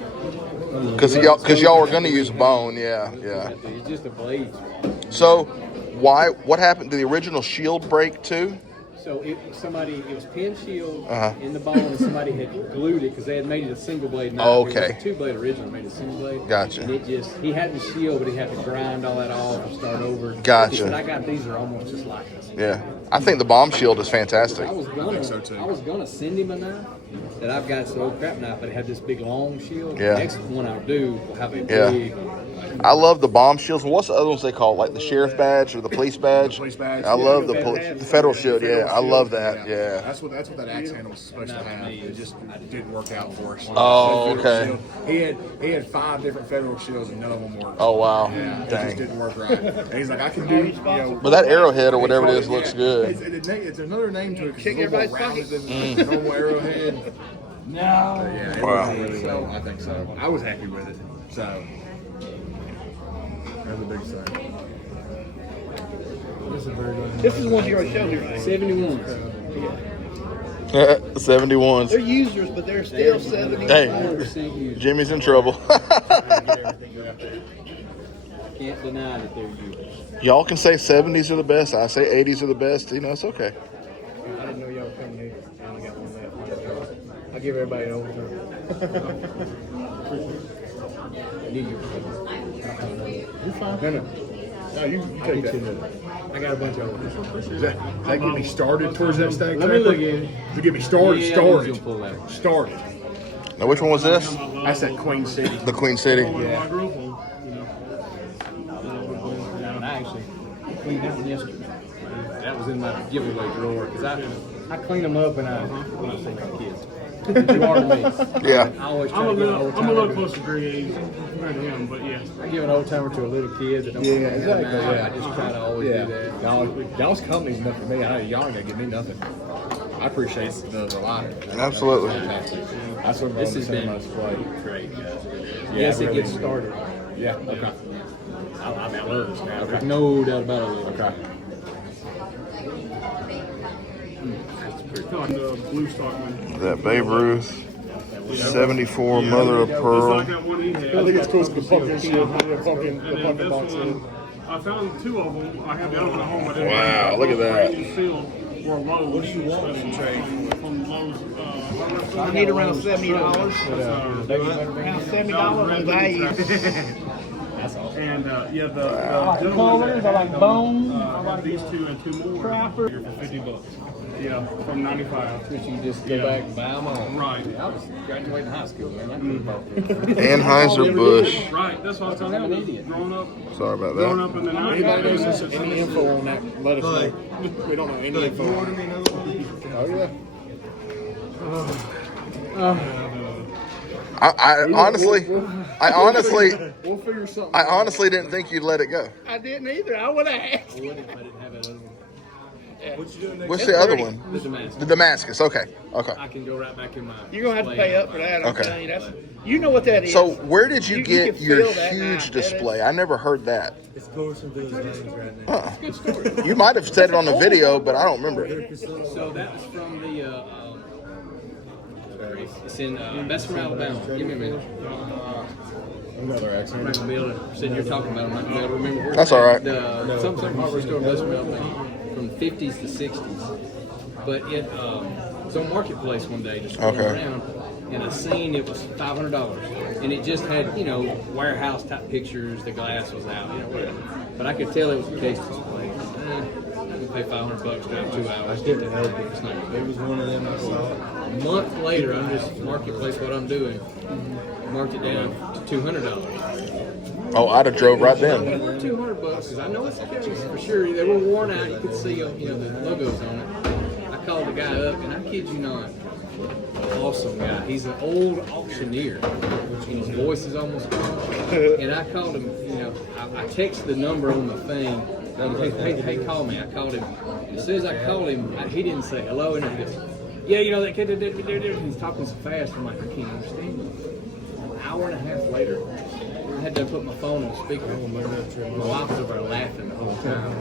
Because y'all were going to use bone, yeah. It's just a blade. So, what happened? Did the original shield break too? So it was pin shield Uh-huh. in the bone, and somebody had glued it because they had made it a single blade knife. Oh, okay. It was a 2-blade original, made a single blade. Gotcha. And he had the shield, but he had to grind all that off and start over. Gotcha. He said, I got these are almost just like this. Yeah. I think the bomb shield is fantastic. I was gonna send him a knife that I've got. It's an old crap knife, but it had this big long shield. Yeah. The next one I'll do will have a Yeah. big. I love the bomb shields. What's the other ones they call? Like the sheriff badge or the police badge? Police badge. I love the federal shield. Yeah, I love that. Yeah. That's what that axe handle was supposed to have. It just didn't work out for us. Oh, The federal okay. shield- He had 5 different federal shields and none of them worked. Oh, wow. Yeah, it just Dang. didn't work right. And he's like, I can do, But that arrowhead or whatever it is looks good. It's another name to it. 'Cause Check it's a little everybody's more rounded than the normal arrowhead. No. Yeah, it Wow. worked really well. I think so. I was happy with it. So that's the biggest thing. This is one you already showed me, right? 71. 71s. They're users, but they're still 70. Hey, 100% used. Jimmy's in trouble. Can't deny that they're used. Y'all can say 70s are the best. I say 80s are the best. You know, it's okay. I didn't know y'all were coming here. I only got one left. I'll give everybody an overturn. I need you. You're fine. No. No, you take that. I got a bunch of overturns. Does that get me started towards that stack? Let me look at it. To get me started, Yeah, started. you'll pull that. Started. Now, which one was this? That's that Queen City. The Queen City. I grew up on, And I actually cleaned that one yesterday. That was in my giveaway drawer because I clean them up and I say my kids. You are to me. Yeah. I always try I'm a to give an little, old I'm a little timer. close to Greg age compared to him, but yes. I give an old timer to a little kid that don't Yeah, want to exactly, hang out. yeah. I just try to always do that. Y'all's company's enough for me. Y'all ain't gonna give me nothing. I appreciate the ladder. Absolutely. That's what This has been great, guys. Yes, it gets started. Yeah. Okay. I love this now. There's no doubt about it. Okay. Kind of like the blue Stockman. That Babe Ruth. 74 Mother of Just Pearl. like that one he had. I think it's cool. The pumpkin shit. The And pumpkin then this box. one, I found 2 of them. I have the other one at home. I didn't Wow, look at that. Sealed were Lowe's. What you want from Lowe's? I need around $70. Around Around $70 in value. And yeah, the Colors, I like bone. I like these 2 and 2 more here for $50. Yeah, from 95. Which you just go back and buy them all. Right. I was graduating high school, man. I could've bought this. Anheuser-Busch. Right, that's what I was telling I'm an you. idiot. Growing up Sorry growing about up in the Anybody 90s. knows any info on that, let us know. We don't know any info on it. Oh, yeah. I honestly, We'll figure something. I honestly didn't think you'd let it go. I didn't either. I would have asked. I wouldn't if I didn't have that other one. What you doing next? What's the other one? The Damascus. The Damascus. Okay. I can go right back in my. You're gonna have to pay up for that. I'm Okay. telling you, you know what that is. So where did you You get can your feel that huge now. display? I never heard that. It's coursing through his veins right now. Good story. You might have said it on the video, but I don't remember it. So that was from the. It's in that's from Alabama. Give me a minute. Another I'm accident. not gonna be able to. Sitting here talking about it, I'm not gonna be able to remember. Where That's all right. The some hardware store in West Alabama from the 50s to 60s. But it was on Marketplace one day, just going around, and I seen it was $500, and it just had warehouse type pictures. The glass was out, whatever. But I could tell it was a case display. I could pay $500 to have 2 hours. I didn't help it. It was one of them I saw. A month later, I'm just Marketplace what I'm doing. Marked it down to $200. Oh, I'd have drove right then. $200 because I know it's a case for sure. They were worn out. You could see the logos on it. I called the guy up, and I kid you not, awesome guy. He's an old auctioneer, and his voice is almost gone. And I called him. I texted the number on the thing. Hey, call me. I called him. And as soon as I called him, he didn't say hello, and he goes, yeah, that kid. He's talking so fast. I'm like, I can't understand. An hour and a half later, I had to put my phone on speaker. My wife was over there laughing the whole time.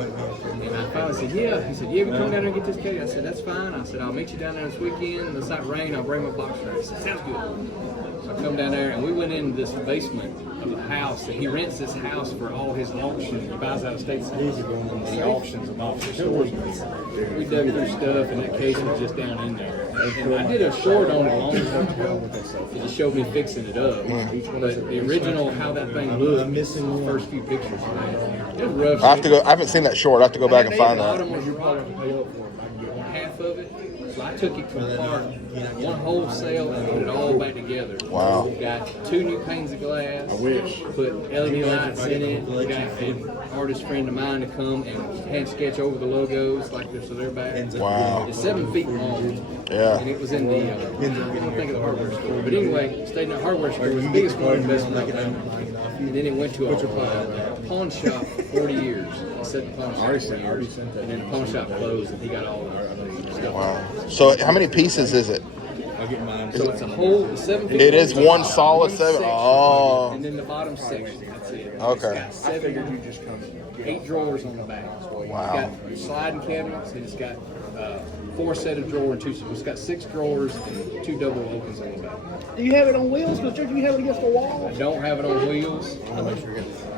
And I finally said, yeah. He said, you ever come down there and get this cake? I said, that's fine. I said, I'll meet you down there this weekend. It's not rain. I'll bring my box around. He said, sounds good. So I come down there, and we went into this basement of the house. He rents this house for all his auctions. He buys out of state sales. He auctions them off the stores. We dug through stuff, and that case was just down in there. And I did a short on it long ago. It just showed me fixing it up. But the original, how that thing looked, missing the first few pictures. It was rough. I have to go. I haven't seen that short. I have to go back and find The that. bottom was your part to pay up for. I can get half of it. So I took it apart, one wholesale, and put it all back together. Wow. Got 2 new panes of glass. I wish. Put LED lights in it. Got an artist friend of mine to come and hand sketch over the logos like this, so they're back. Wow. It's 7 feet long. Yeah. And it was in the, I don't think of the hardware store. But anyway, stayed in the hardware store. It was the biggest one investment I've done. And then it went to a pawn shop for 40 years. I said the pawn shop for years. And then the pawn shop closed, and he got all the stuff. Wow. So how many pieces is it? So it's a whole 7 feet. It is long, one solid 7. section, Oh. And then the bottom section. That's it. Okay. It's got 8 drawers on the back. Wow. It's got sliding cabinets, and it's got 4 set of drawers and 2. It's got 6 drawers and 2 double opens on the back. Do you have it on wheels? Because you have it against the wall. I don't have it on wheels.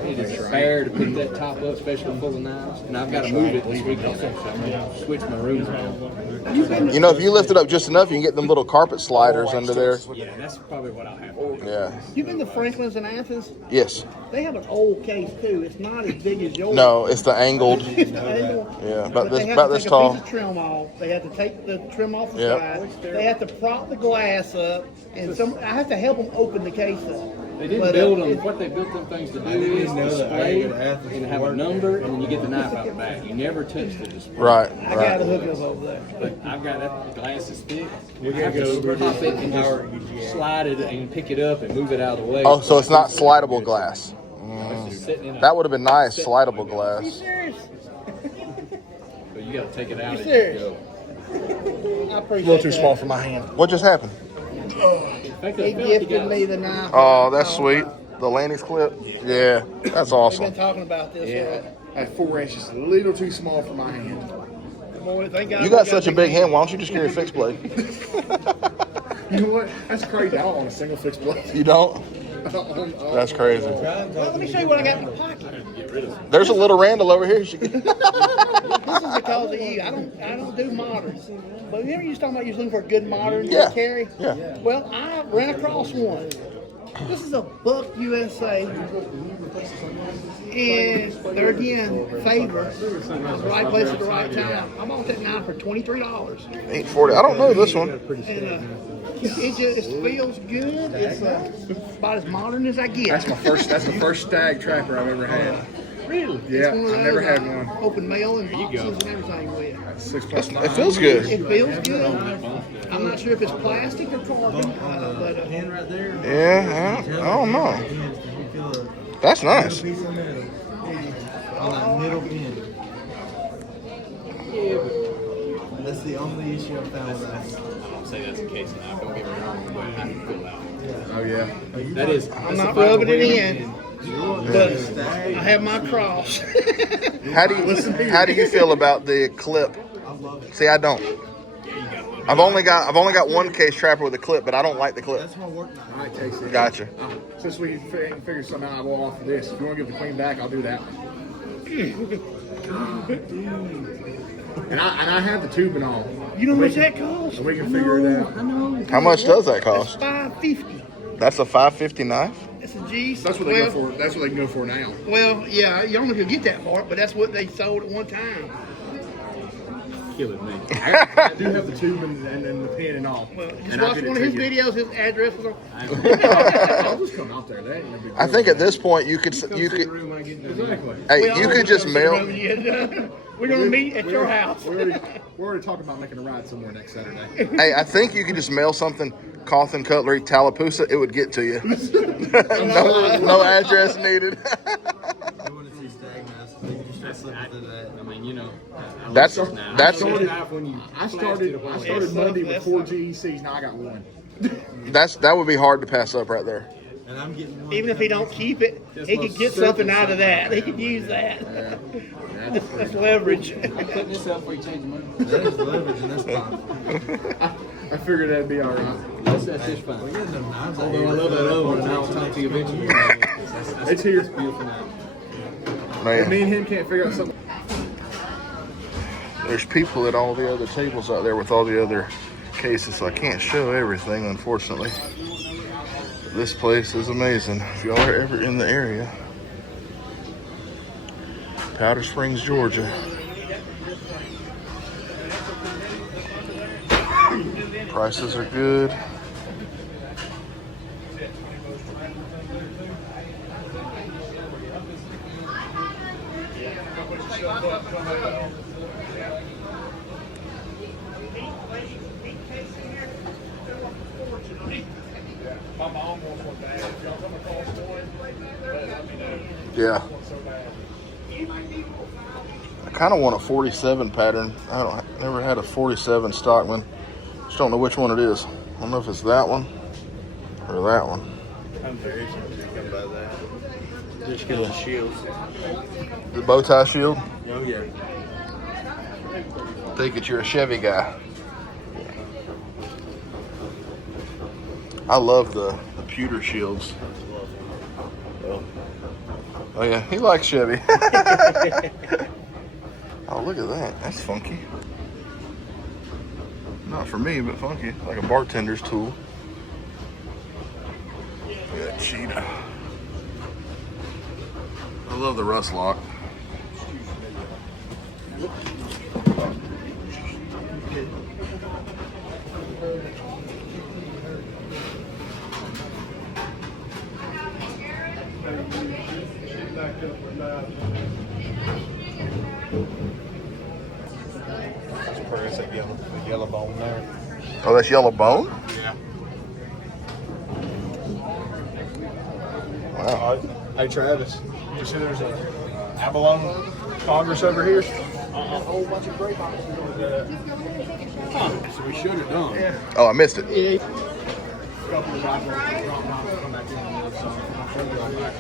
It is fair to put that top up, especially full of knives. And I've got to move it this weekend, so I'm going to switch my room around. You know, if you lift it up just enough, you can get them little carpet sliders under there. Yeah, that's probably what I'll have. Yeah. You've been to Franklin's in Athens? Yes. They have an old case too. It's not as big as yours. No, it's the angled. It's the angle. Yeah, But about they this have about to this take tall. a piece of trim off. They have to take the trim off the Yep. side. They have to prop the glass up, and I have to help them open the case up. They didn't But, build them. it's- What they built them things to do didn't is know that. display I had to and have a number, and then you get the knife out the back. You never touch the display. Right. I got Right. to hook us over there. But I've got that glass is thick. We're I gonna have go to over pop this it and power just slide it and pick it up and move it out of the way. Oh, so it's not slidable glass. It's just sitting in a- That would have been nice, sitting- slidable Are you glass. serious? But you got to take it out. You as serious? go. I A appreciate little too that. small for my hand. What just happened? In fact, He I felt you gifted got- me the knife. Oh, that's sweet. The Lanny's clip. Yeah, that's We've awesome. been talking about this. Yeah. At 4 inches, a little too small for my hand. Boy, thank God You we got such a big hand. Why don't you just carry a fixed blade? You know what? That's crazy. I don't want a single fixed blade. You don't? That's crazy. Well, let me show you what I got in my pocket. There's a little Randall over here. You should get. This is because of you. I don't do moderns. But remember you was talking about you was looking for a good modern Yeah. to carry? Yeah. Well, I ran across one. This is a Buck USA. And they're again favored. The right place at the right time. I bought that knife for $23. $8.40. I don't know this one. And it just feels good. It's about as modern as I get. That's the first stag trapper I've ever had. Really? Yeah, It's one of I've never those had I one. Open mail and boxes and everything with. 6+9. It feels good. It feels good. I'm I'm not sure if it's plastic or carbon, but Pin right there. Yeah, I don't know. You feel a That's nice. piece of metal on that middle pin. That's the only issue I found with that. I don't say that's the case now. Don't get me wrong, but I can feel that. Oh yeah. That is. I'm not rubbing it in. But I have my cross. How do you feel about the clip? I love it. See, I don't. I've only got one case trapper with a clip, but I don't like the clip. That's my work knife. All right, Kasey. Gotcha. Since we figure something out, I will offer this. If you want to give the queen back, I'll do that. And I have the tube and all. You know how much that costs? We can figure it out. I know. How much does that cost? $5.50. That's a $5.50 knife. That's a G. That's what they go for. That's what they can go for now. Well, yeah, you don't know if you'll get that part, but that's what they sold at one time. Killing me. I do have the tube and the pin and all. Well, just And I'll watch get it one of to his you. videos. His address is on. I'll just come out there. That ain't no big I deal. think at this point you could Exactly. hey, you could just mail. We're gonna meet at your house. We're already talking about making a ride somewhere next Saturday. Hey, I think you could just mail something, Cawthon Cutlery, Tallapoosa. It would get to you. no address needed. I want to see stag masks. They can just slip into that. I mean, you know. That's I started Monday with 4 GECs. Now I got one. that would be hard to pass up right there. And I'm getting one. Even if he don't keep it, he could get something out of that. He could use that. That's leverage. Putting this up before you change the money. That is leverage, and that's fine. I figured that'd be all right. That's just fine. We're getting them knives. Although I love that other one, and I'll talk to you eventually. It's here. Beautiful now. Man, Me and him can't figure out something. there's people at all the other tables out there with all the other cases, so I can't show everything, unfortunately. But this place is amazing. If y'all are ever in the area, Powder Springs, Georgia. Prices are good. Yeah. I kind of want a 47 pattern. Never had a 47 Stockman. Just don't know which one it is. I don't know if it's that one or that one. I'm very interested by that. Just because of shields. The bow tie shield. Oh, yeah. Think that you're a Chevy guy. I love the pewter shields. Oh yeah, he likes Chevy. Oh, look at that. That's funky. Not for me, but funky. Like a bartender's tool. Look at that cheetah. I love the rust lock. That's that yellow bone there. Oh, that's yellow bone? Yeah. Wow. Hey Travis, you see there's a abalone Congress over here? A whole bunch of grape boxes. So we should have done. Oh, I missed it. A couple of guys will drop down and come back in on the other side. I'll show you all back.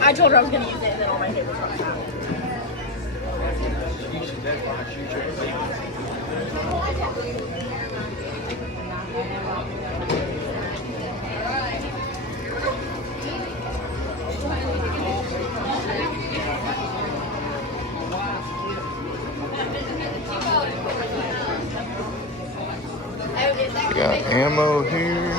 I told her I was going to use it, and then all my hair was running out. Got ammo here.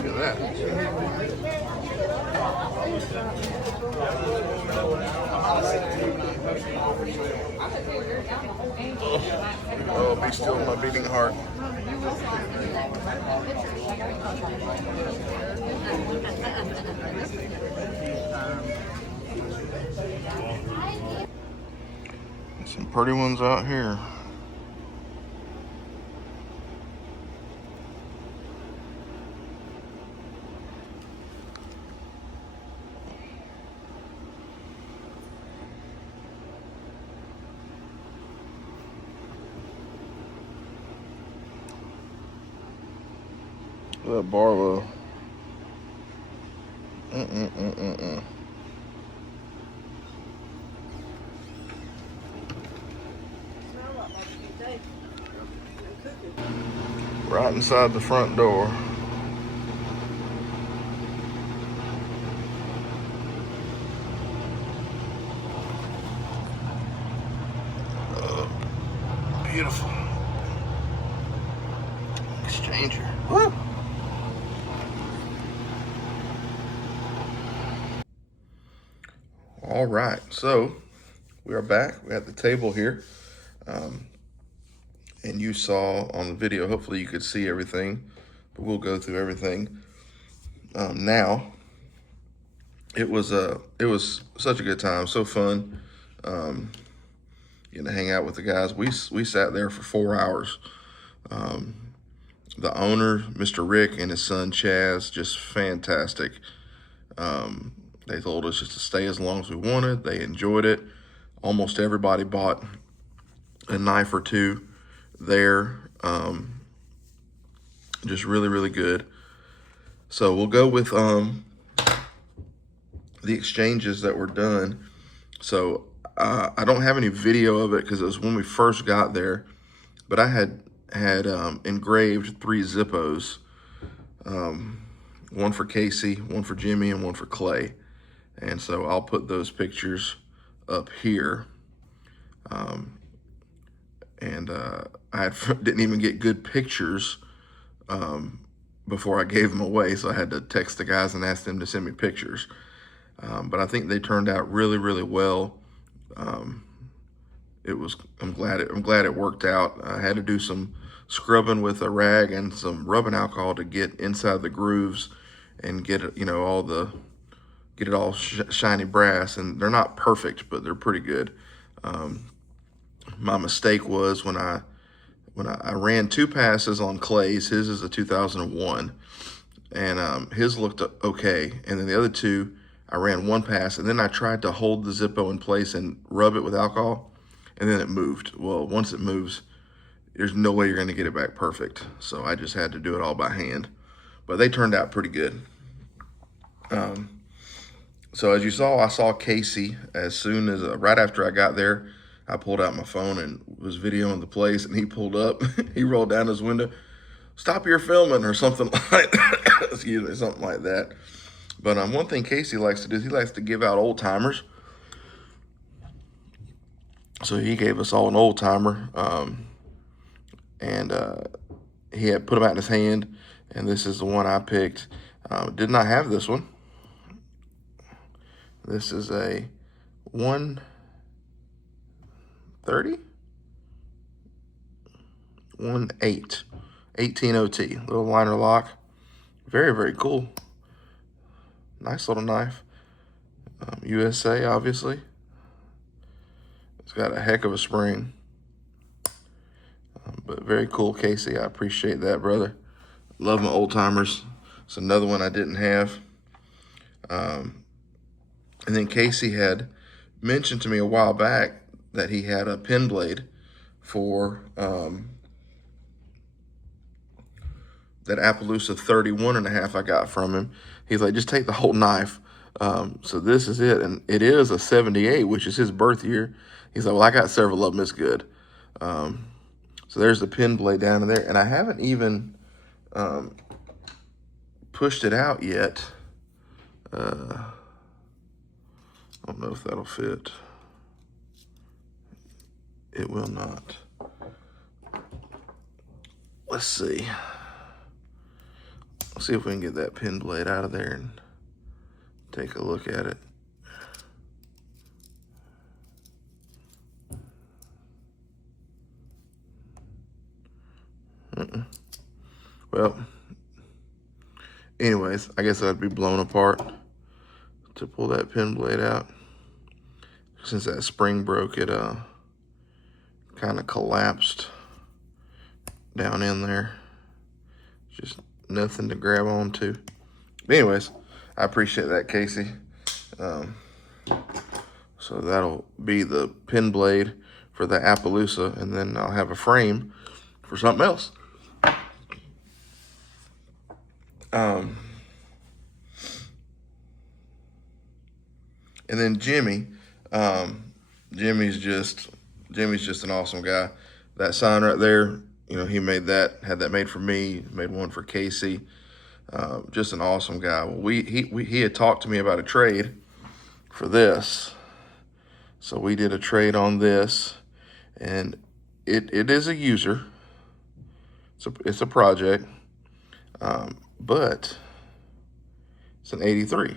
Look at that. Oh, be still my beating heart. Some pretty ones out here. That Barlow. Right inside the front door. Beautiful. Exchanger. Woo! All right, so we are back. We have the table here. And you saw on the video, hopefully you could see everything, but we'll go through everything. Now, it was such a good time, so fun. Getting to hang out with the guys. We sat there for 4 hours. The owner, Mr. Rick, and his son Chaz, just fantastic. They told us just to stay as long as we wanted. They enjoyed it. Almost everybody bought a knife or two there. Just really, really good. So we'll go with the exchanges that were done. So I don't have any video of it because it was when we first got there, but I had engraved 3 Zippos, one for Kasey, one for Jimmy, and one for Clay. And so I'll put those pictures up here. I didn't even get good pictures before I gave them away, so I had to text the guys and ask them to send me pictures. But I think they turned out really, really well. I'm glad it worked out. I had to do some scrubbing with a rag and some rubbing alcohol to get inside the grooves and get it, get it all shiny brass. And they're not perfect, but they're pretty good. My mistake was when I ran 2 passes on Clay's. His is a 2001, and his looked okay. And then the other 2, I ran 1 pass, and then I tried to hold the Zippo in place and rub it with alcohol, and then it moved. Well, once it moves, there's no way you're going to get it back perfect. So I just had to do it all by hand. But they turned out pretty good. So as you saw, I saw Kasey as soon as, right after I got there, I pulled out my phone and was videoing the place, and he pulled up. He rolled down his window, "Stop your filming," or something like that. Excuse me, something like that. But one thing Kasey likes to do is he likes to give out old timers. So he gave us all an old timer, and he had put them out in his hand, and this is the one I picked. Did not have this one. This is a 130? 18 OT, little liner lock. Very, very cool. Nice little knife. USA, obviously. It's got a heck of a spring. But very cool, Kasey. I appreciate that, brother. Love my old timers. It's another one I didn't have. And then Kasey had mentioned to me a while back that he had a pen blade for that Appaloosa 31.5 I got from him. He's like, just take the whole knife. So this is it. And it is a 78, which is his birth year. He's like, well, I got several of them. It's good. So there's the pen blade down in there. And I haven't even pushed it out yet. I don't know if that'll fit. It will not. Let's see. Let's see if we can get that pen blade out of there and take a look at it. Well, anyways, I guess I'd be blown apart to pull that pen blade out. Since that spring broke, it kind of collapsed down in there. Just nothing to grab onto. But anyways, I appreciate that, Kasey. So that'll be the pen blade for the Appaloosa, and then I'll have a frame for something else. And then Jimmy, Jimmy's just an awesome guy. That sign right there, you know, he made that, had that made for me, made one for Kasey. Just an awesome guy. Well, he had talked to me about a trade for this. So we did a trade on this, and it is a user. It's a project, but it's an 83.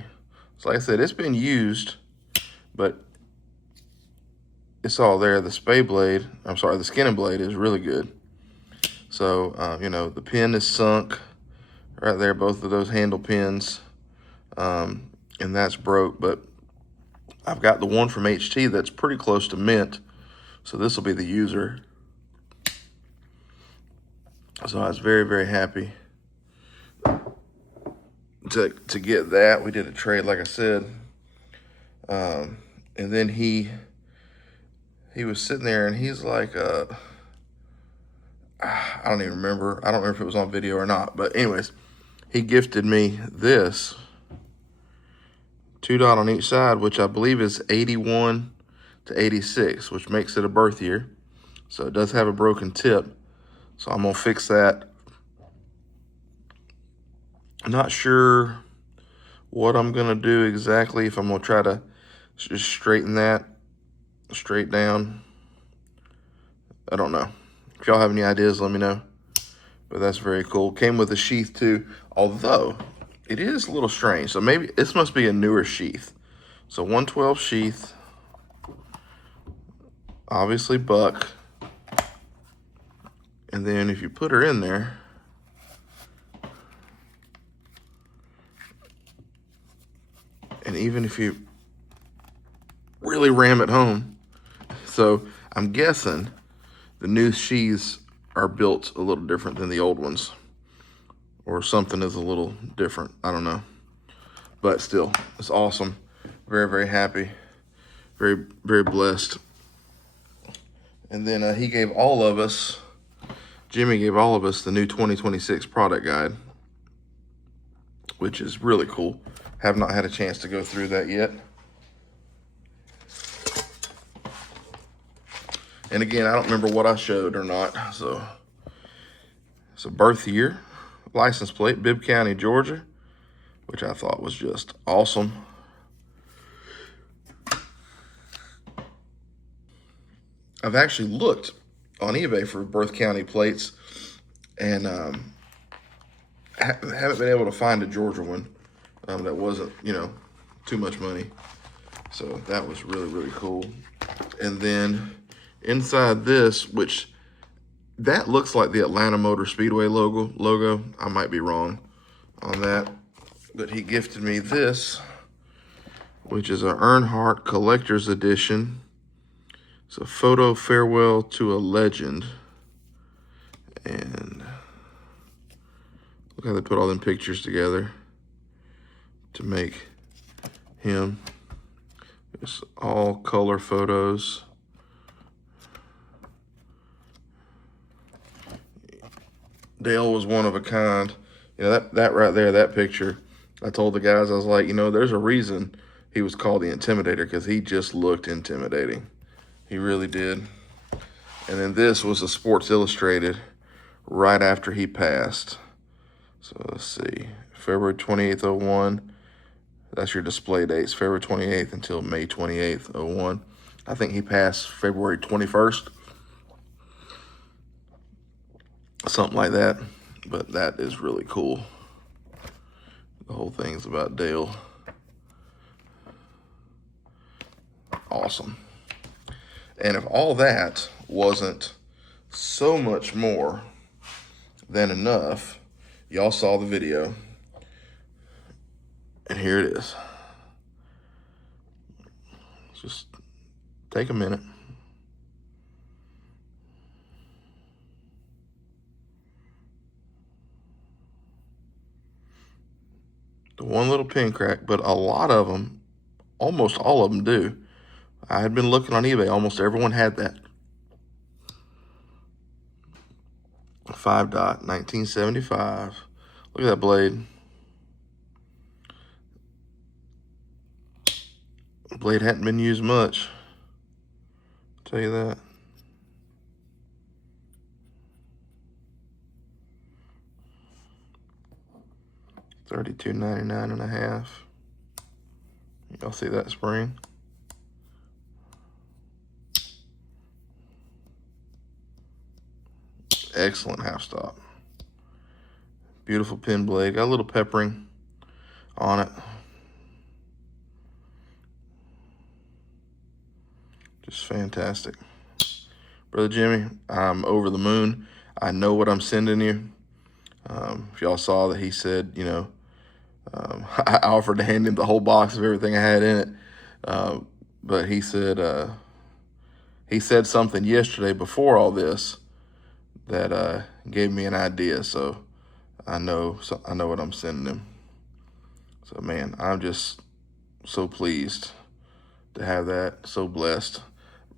So like I said, it's been used, but it's all there. The the skinning blade is really good. So, you know, the pin is sunk right there, both of those handle pins, and that's broke, but I've got the one from HT that's pretty close to mint, so this will be the user. So I was very, very happy to get that. We did a trade, like I said, and then he was sitting there, and he's like, I don't even remember. I don't remember if it was on video or not. But anyways, he gifted me this 2 dot on each side, which I believe is 81 to 86, which makes it a birth year. So it does have a broken tip. So I'm going to fix that. I'm not sure what I'm going to do exactly, if I'm going to try to just straighten that straight down. I don't know. If y'all have any ideas, let me know. But that's very cool. Came with a sheath too, although it is a little strange. So maybe this must be a newer sheath. So 112 sheath, obviously buck. And then if you put her in there, and even if you really ram it home, so I'm guessing the new sheaths are built a little different than the old ones, or something is a little different. I don't know, but still, it's awesome. Very, very happy, very, very blessed. And then he gave all of us Jimmy gave all of us the new 2026 product guide, which is really cool. Have not had a chance to go through that yet. And again, I don't remember what I showed or not. So it's a birth year, license plate, Bibb County, Georgia, which I thought was just awesome. I've actually looked on eBay for birth county plates, and haven't been able to find a Georgia one that wasn't, too much money. So that was really, really cool. And then inside this, which that looks like the Atlanta Motor Speedway logo. I might be wrong on that, but he gifted me this, which is an Earnhardt Collector's Edition. It's a photo farewell to a legend. And look how they put all them pictures together to make him. It's all color photos. Dale was one of a kind. That right there, that picture, I told the guys, I was like, there's a reason he was called the Intimidator, because he just looked intimidating. He really did. And then this was a Sports Illustrated right after he passed. So let's see, February 28th, 01. That's your display dates, February 28th until May 28th, 01. I think he passed February 21st. Something like that. But that is really cool. The whole thing's about Dale. Awesome. And if all that wasn't so much more than enough, y'all saw the video. And here it is. Just take a minute. The one little pin crack, but a lot of them, almost all of them do. I had been looking on eBay, almost everyone had that. 5-dot, 1975. Look at that blade. The blade hadn't been used much. I'll tell you that. $32.99.5. Y'all see that spring? Excellent half stop. Beautiful pin blade. Got a little peppering on it. Just fantastic. Brother Jimmy, I'm over the moon. I know what I'm sending you. If y'all saw that he said, I offered to hand him the whole box of everything I had in it. But he said something yesterday before all this that gave me an idea. So I know what I'm sending him. So man, I'm just so pleased to have that. So blessed.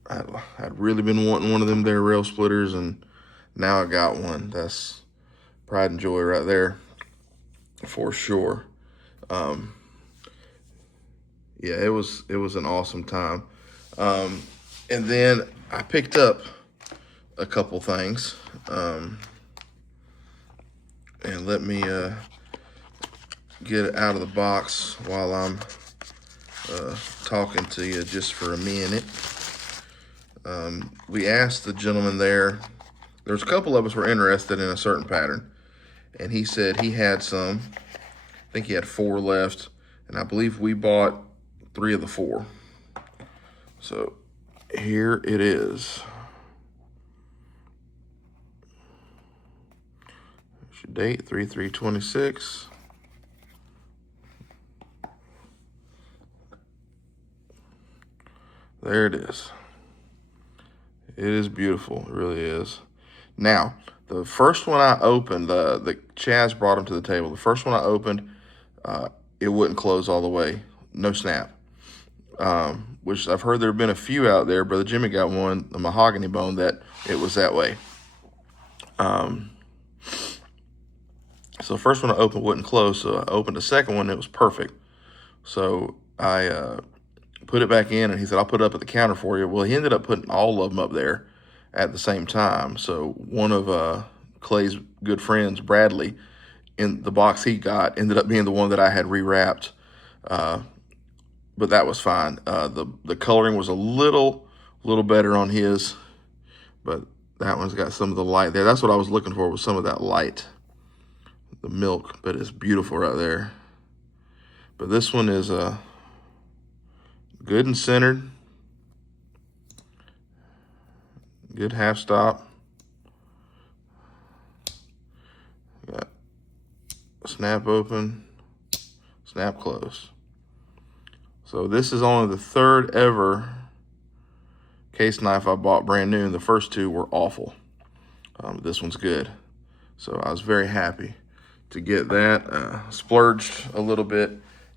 I'd really been wanting one of them there rail splitters, and now I got one. That's pride and joy right there for sure. Yeah, it was an awesome time. And then I picked up a couple things. And let me get it out of the box while I'm talking to you just for a minute. We asked the gentleman there's a couple of us were interested in a certain pattern, and he said he had some. I think he had 4 left, and I believe we bought 3 of the 4. So here it is. There's your date, 3/3/26. There it is. It is beautiful. It really is. Now, the first one I opened, the Chaz brought them to the table. The first one I opened, it wouldn't close all the way. No snap. Which I've heard there have been a few out there. Brother Jimmy got one, the mahogany bone, that it was that way. So the first one I opened wouldn't close, so I opened the second one, it was perfect. So I put it back in, and he said, I'll put it up at the counter for you. Well, he ended up putting all of them up there at the same time. So one of Clay's good friends, Bradley, in the box he got, ended up being the one that I had rewrapped. But that was fine. The coloring was a little better on his, but that one's got some of the light there. That's what I was looking for, was some of that light. The milk, but it's beautiful right there. But this one is good and centered. Good half stop. Got snap open, snap close. So this is only the third ever case knife I bought brand new, and the first two were awful. This one's good. So I was very happy to get that. Splurged a little bit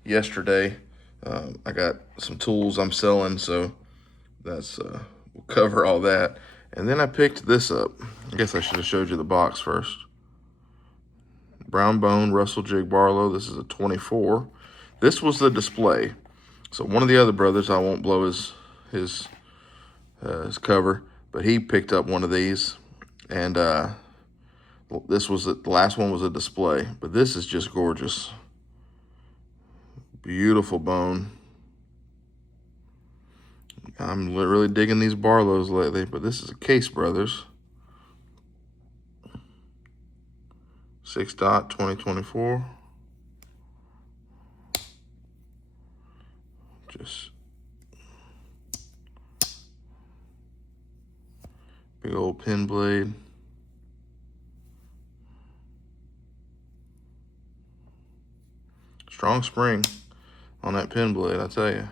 yesterday. I got some tools I'm selling, so that's we'll cover all that. And then I picked this up. I guess I should have showed you the box first. Brown Bone Russell Jig Barlow. This is a 24. This was the display. So one of the other brothers, I won't blow his cover, but he picked up one of these, and this was the last one was a display, but this is just gorgeous. Beautiful bone. I'm really digging these Barlows lately, but this is a Case Brothers 6-dot 2024. Just big old pin blade. Strong spring on that pin blade, I tell you.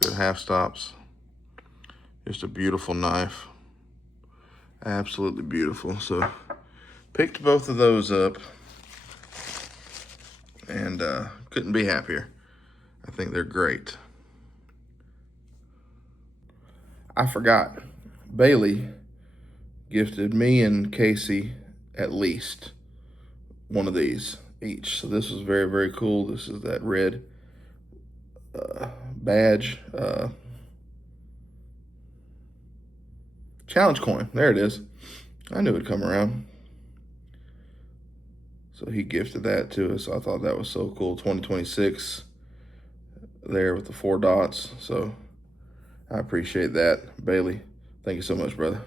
Good half stops. Just a beautiful knife. Absolutely beautiful. So picked both of those up, and couldn't be happier. I think they're great. I forgot. Bailey gifted me and Kasey at least one of these each. So this was very, very cool. This is that red badge. Challenge coin. There it is. I knew it'd come around. So he gifted that to us. I thought that was so cool. 2026 there with the 4 dots. So I appreciate that, Bailey. Thank you so much, brother.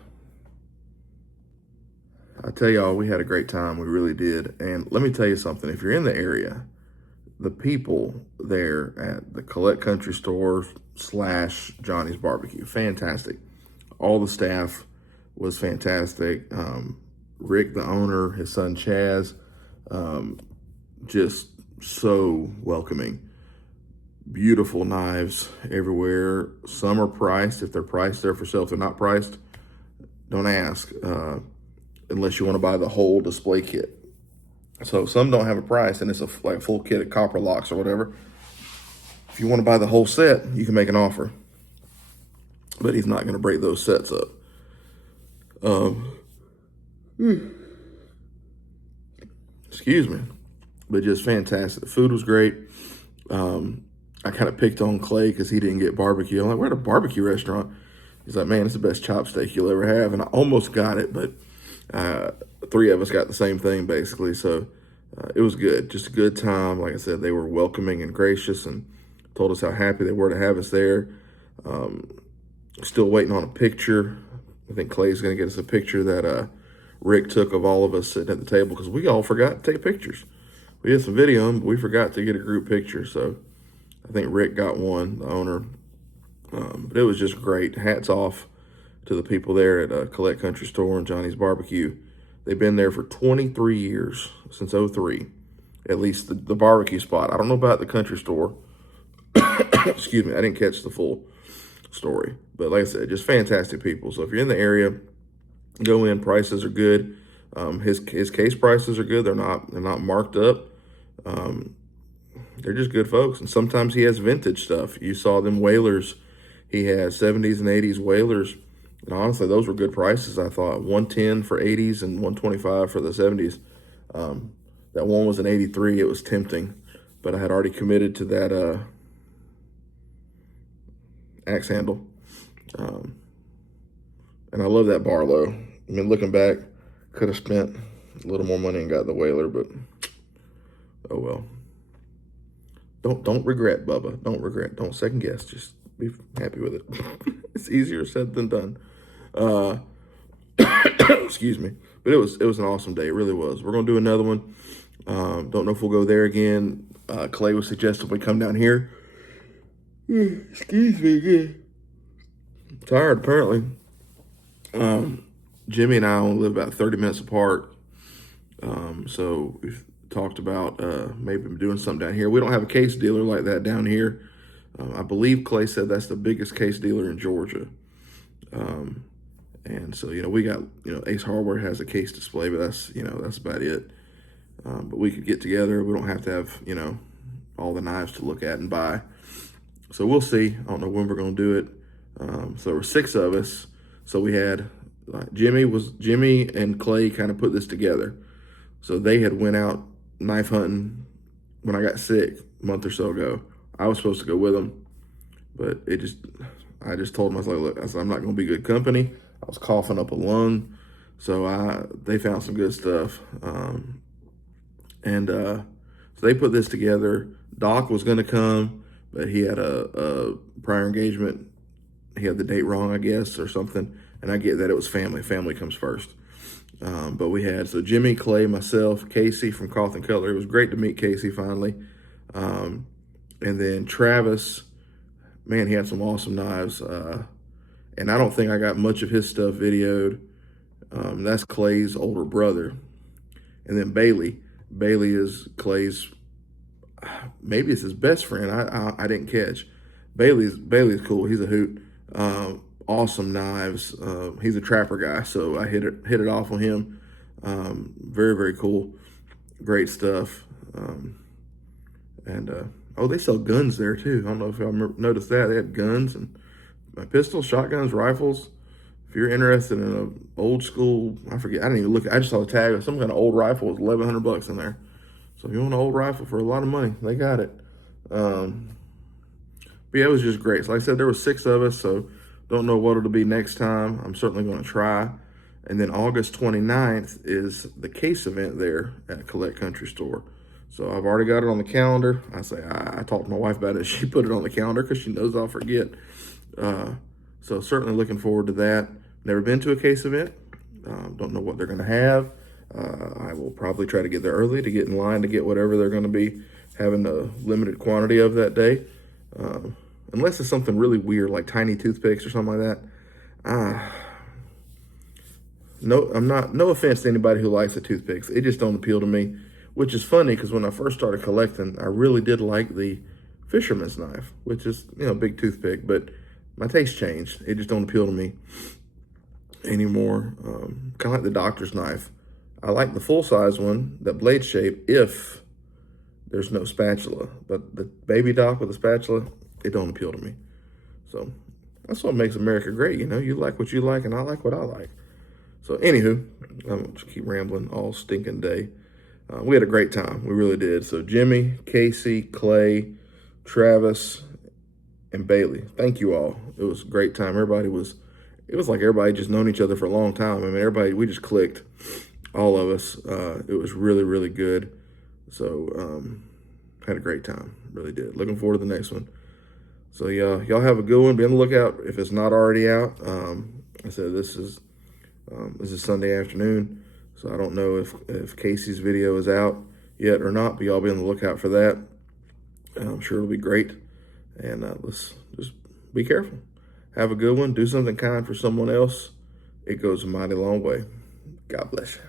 I tell y'all, we had a great time. We really did. And let me tell you something. If you're in the area, the people there at the Collett Country Store / Johnny's Barbecue, fantastic. All the staff was fantastic. Rick, the owner, his son Chaz, just so welcoming. Beautiful knives everywhere. Some are priced. If they're priced, they're for sale. If they're not priced, don't ask, unless you want to buy the whole display kit. So some don't have a price, and it's like a full kit of copper locks or whatever. If you want to buy the whole set, you can make an offer. But he's not going to break those sets up. Excuse me. But just fantastic. The food was great. I kind of picked on Clay because he didn't get barbecue. I'm like, we're at a barbecue restaurant. He's like, man, it's the best chop steak you'll ever have. And I almost got it, but 3 of us got the same thing, basically. So it was good. Just a good time. Like I said, they were welcoming and gracious and told us how happy they were to have us there. Still waiting on a picture. I think Clay's going to get us a picture that Rick took of all of us sitting at the table, because we all forgot to take pictures. We did some video, but we forgot to get a group picture. So I think Rick got one, the owner. But it was just great. Hats off to the people there at Collett Country Store and Johnny's Barbecue. They've been there for 23 years, since '03. At least the barbecue spot. I don't know about the country store. Excuse me, I didn't catch the full story. But like I said, just fantastic people. So if you're in the area, go in. Prices are good. His case prices are good. They're not marked up. They're just good folks. And sometimes he has vintage stuff. You saw them Whalers. He has 70s and 80s Whalers And honestly, those were good prices. I thought 110 for 80s and 125 for the 70s. That one was an 83. It was tempting, but I had already committed to that axe handle. And I love that Barlow. I mean, looking back, could have spent a little more money and got the Whaler, but oh well. Don't regret, Bubba. Don't regret. Don't second guess. Just be happy with it. It's easier said than done. Excuse me. But it was an awesome day. It really was. We're gonna do another one. Don't know if we'll go there again. Clay was suggesting we come down here. Excuse me again. Tired apparently. Jimmy and I only live about 30 minutes apart. So we've talked about maybe doing something down here. We don't have a case dealer like that down here. I believe Clay said that's the biggest case dealer in Georgia. And so, we got, Ace Hardware has a case display, but that's about it. But we could get together. We don't have to have, all the knives to look at and buy. So we'll see. I don't know when we're going to do it. So there were 6 of us. So we had Jimmy and Clay kind of put this together. So they had went out knife hunting when I got sick a month or so ago. I was supposed to go with them, but I just told them, I was like, look, I'm not going to be good company. I was coughing up a lung. So they found some good stuff. So they put this together. Doc was going to come, but he had a prior engagement. He had the date wrong, I guess, or something. And I get that it was family. Family comes first. But we had, so Jimmy, Clay, myself, Kasey from Collett Country. It was great to meet Kasey finally. And then Travis, man, he had some awesome knives. And I don't think I got much of his stuff videoed. That's Clay's older brother. And then Bailey. Bailey is Clay's, maybe it's his best friend. I didn't catch. Bailey's cool. He's a hoot. Awesome knives. He's a trapper guy, so I hit it off on him. Very, very cool. Great stuff. They sell guns there too. I don't know if y'all noticed that. They had guns and pistols, shotguns, rifles. If you're interested in an old school, I forget, I didn't even look, I just saw the tag of some kind of old rifle. It was $1,100 in there. So if you want an old rifle for a lot of money, they got it. But yeah, it was just great. So like I said, there were 6 of us, so don't know what it'll be next time. I'm certainly going to try. And then August 29th is the case event there at Collett Country Store. So I've already got it on the calendar. I talked to my wife about it. She put it on the calendar because she knows I'll forget. So certainly looking forward to that. Never been to a case event. Don't know what they're going to have. I will probably try to get there early to get in line to get whatever they're going to be having a limited quantity of that day. Unless it's something really weird like tiny toothpicks or something like that. No offense to anybody who likes the toothpicks. It just don't appeal to me, which is funny because when I first started collecting, I really did like the fisherman's knife, which is, big toothpick, but my taste changed. It just don't appeal to me anymore. Kind of like the doctor's knife. I like the full-size one, that blade shape, if there's no spatula. But the baby doc with a spatula, it don't appeal to me. So that's what makes America great. You like what you like, and I like what I like. So anywho, I'm going to keep rambling all stinking day. We had a great time. We really did. So Jimmy, Kasey, Clay, Travis, and Bailey, thank you all. It was a great time. It was like everybody just known each other for a long time. I mean, we just clicked, all of us. It was really, really good. So had a great time, really did. Looking forward to the next one. So yeah, y'all have a good one. Be on the lookout if it's not already out. I said this is Sunday afternoon, so I don't know if Kasey's video is out yet or not, but y'all be on the lookout for that. I'm sure it'll be great. And let's just be careful. Have a good one. Do something kind for someone else. It goes a mighty long way. God bless you.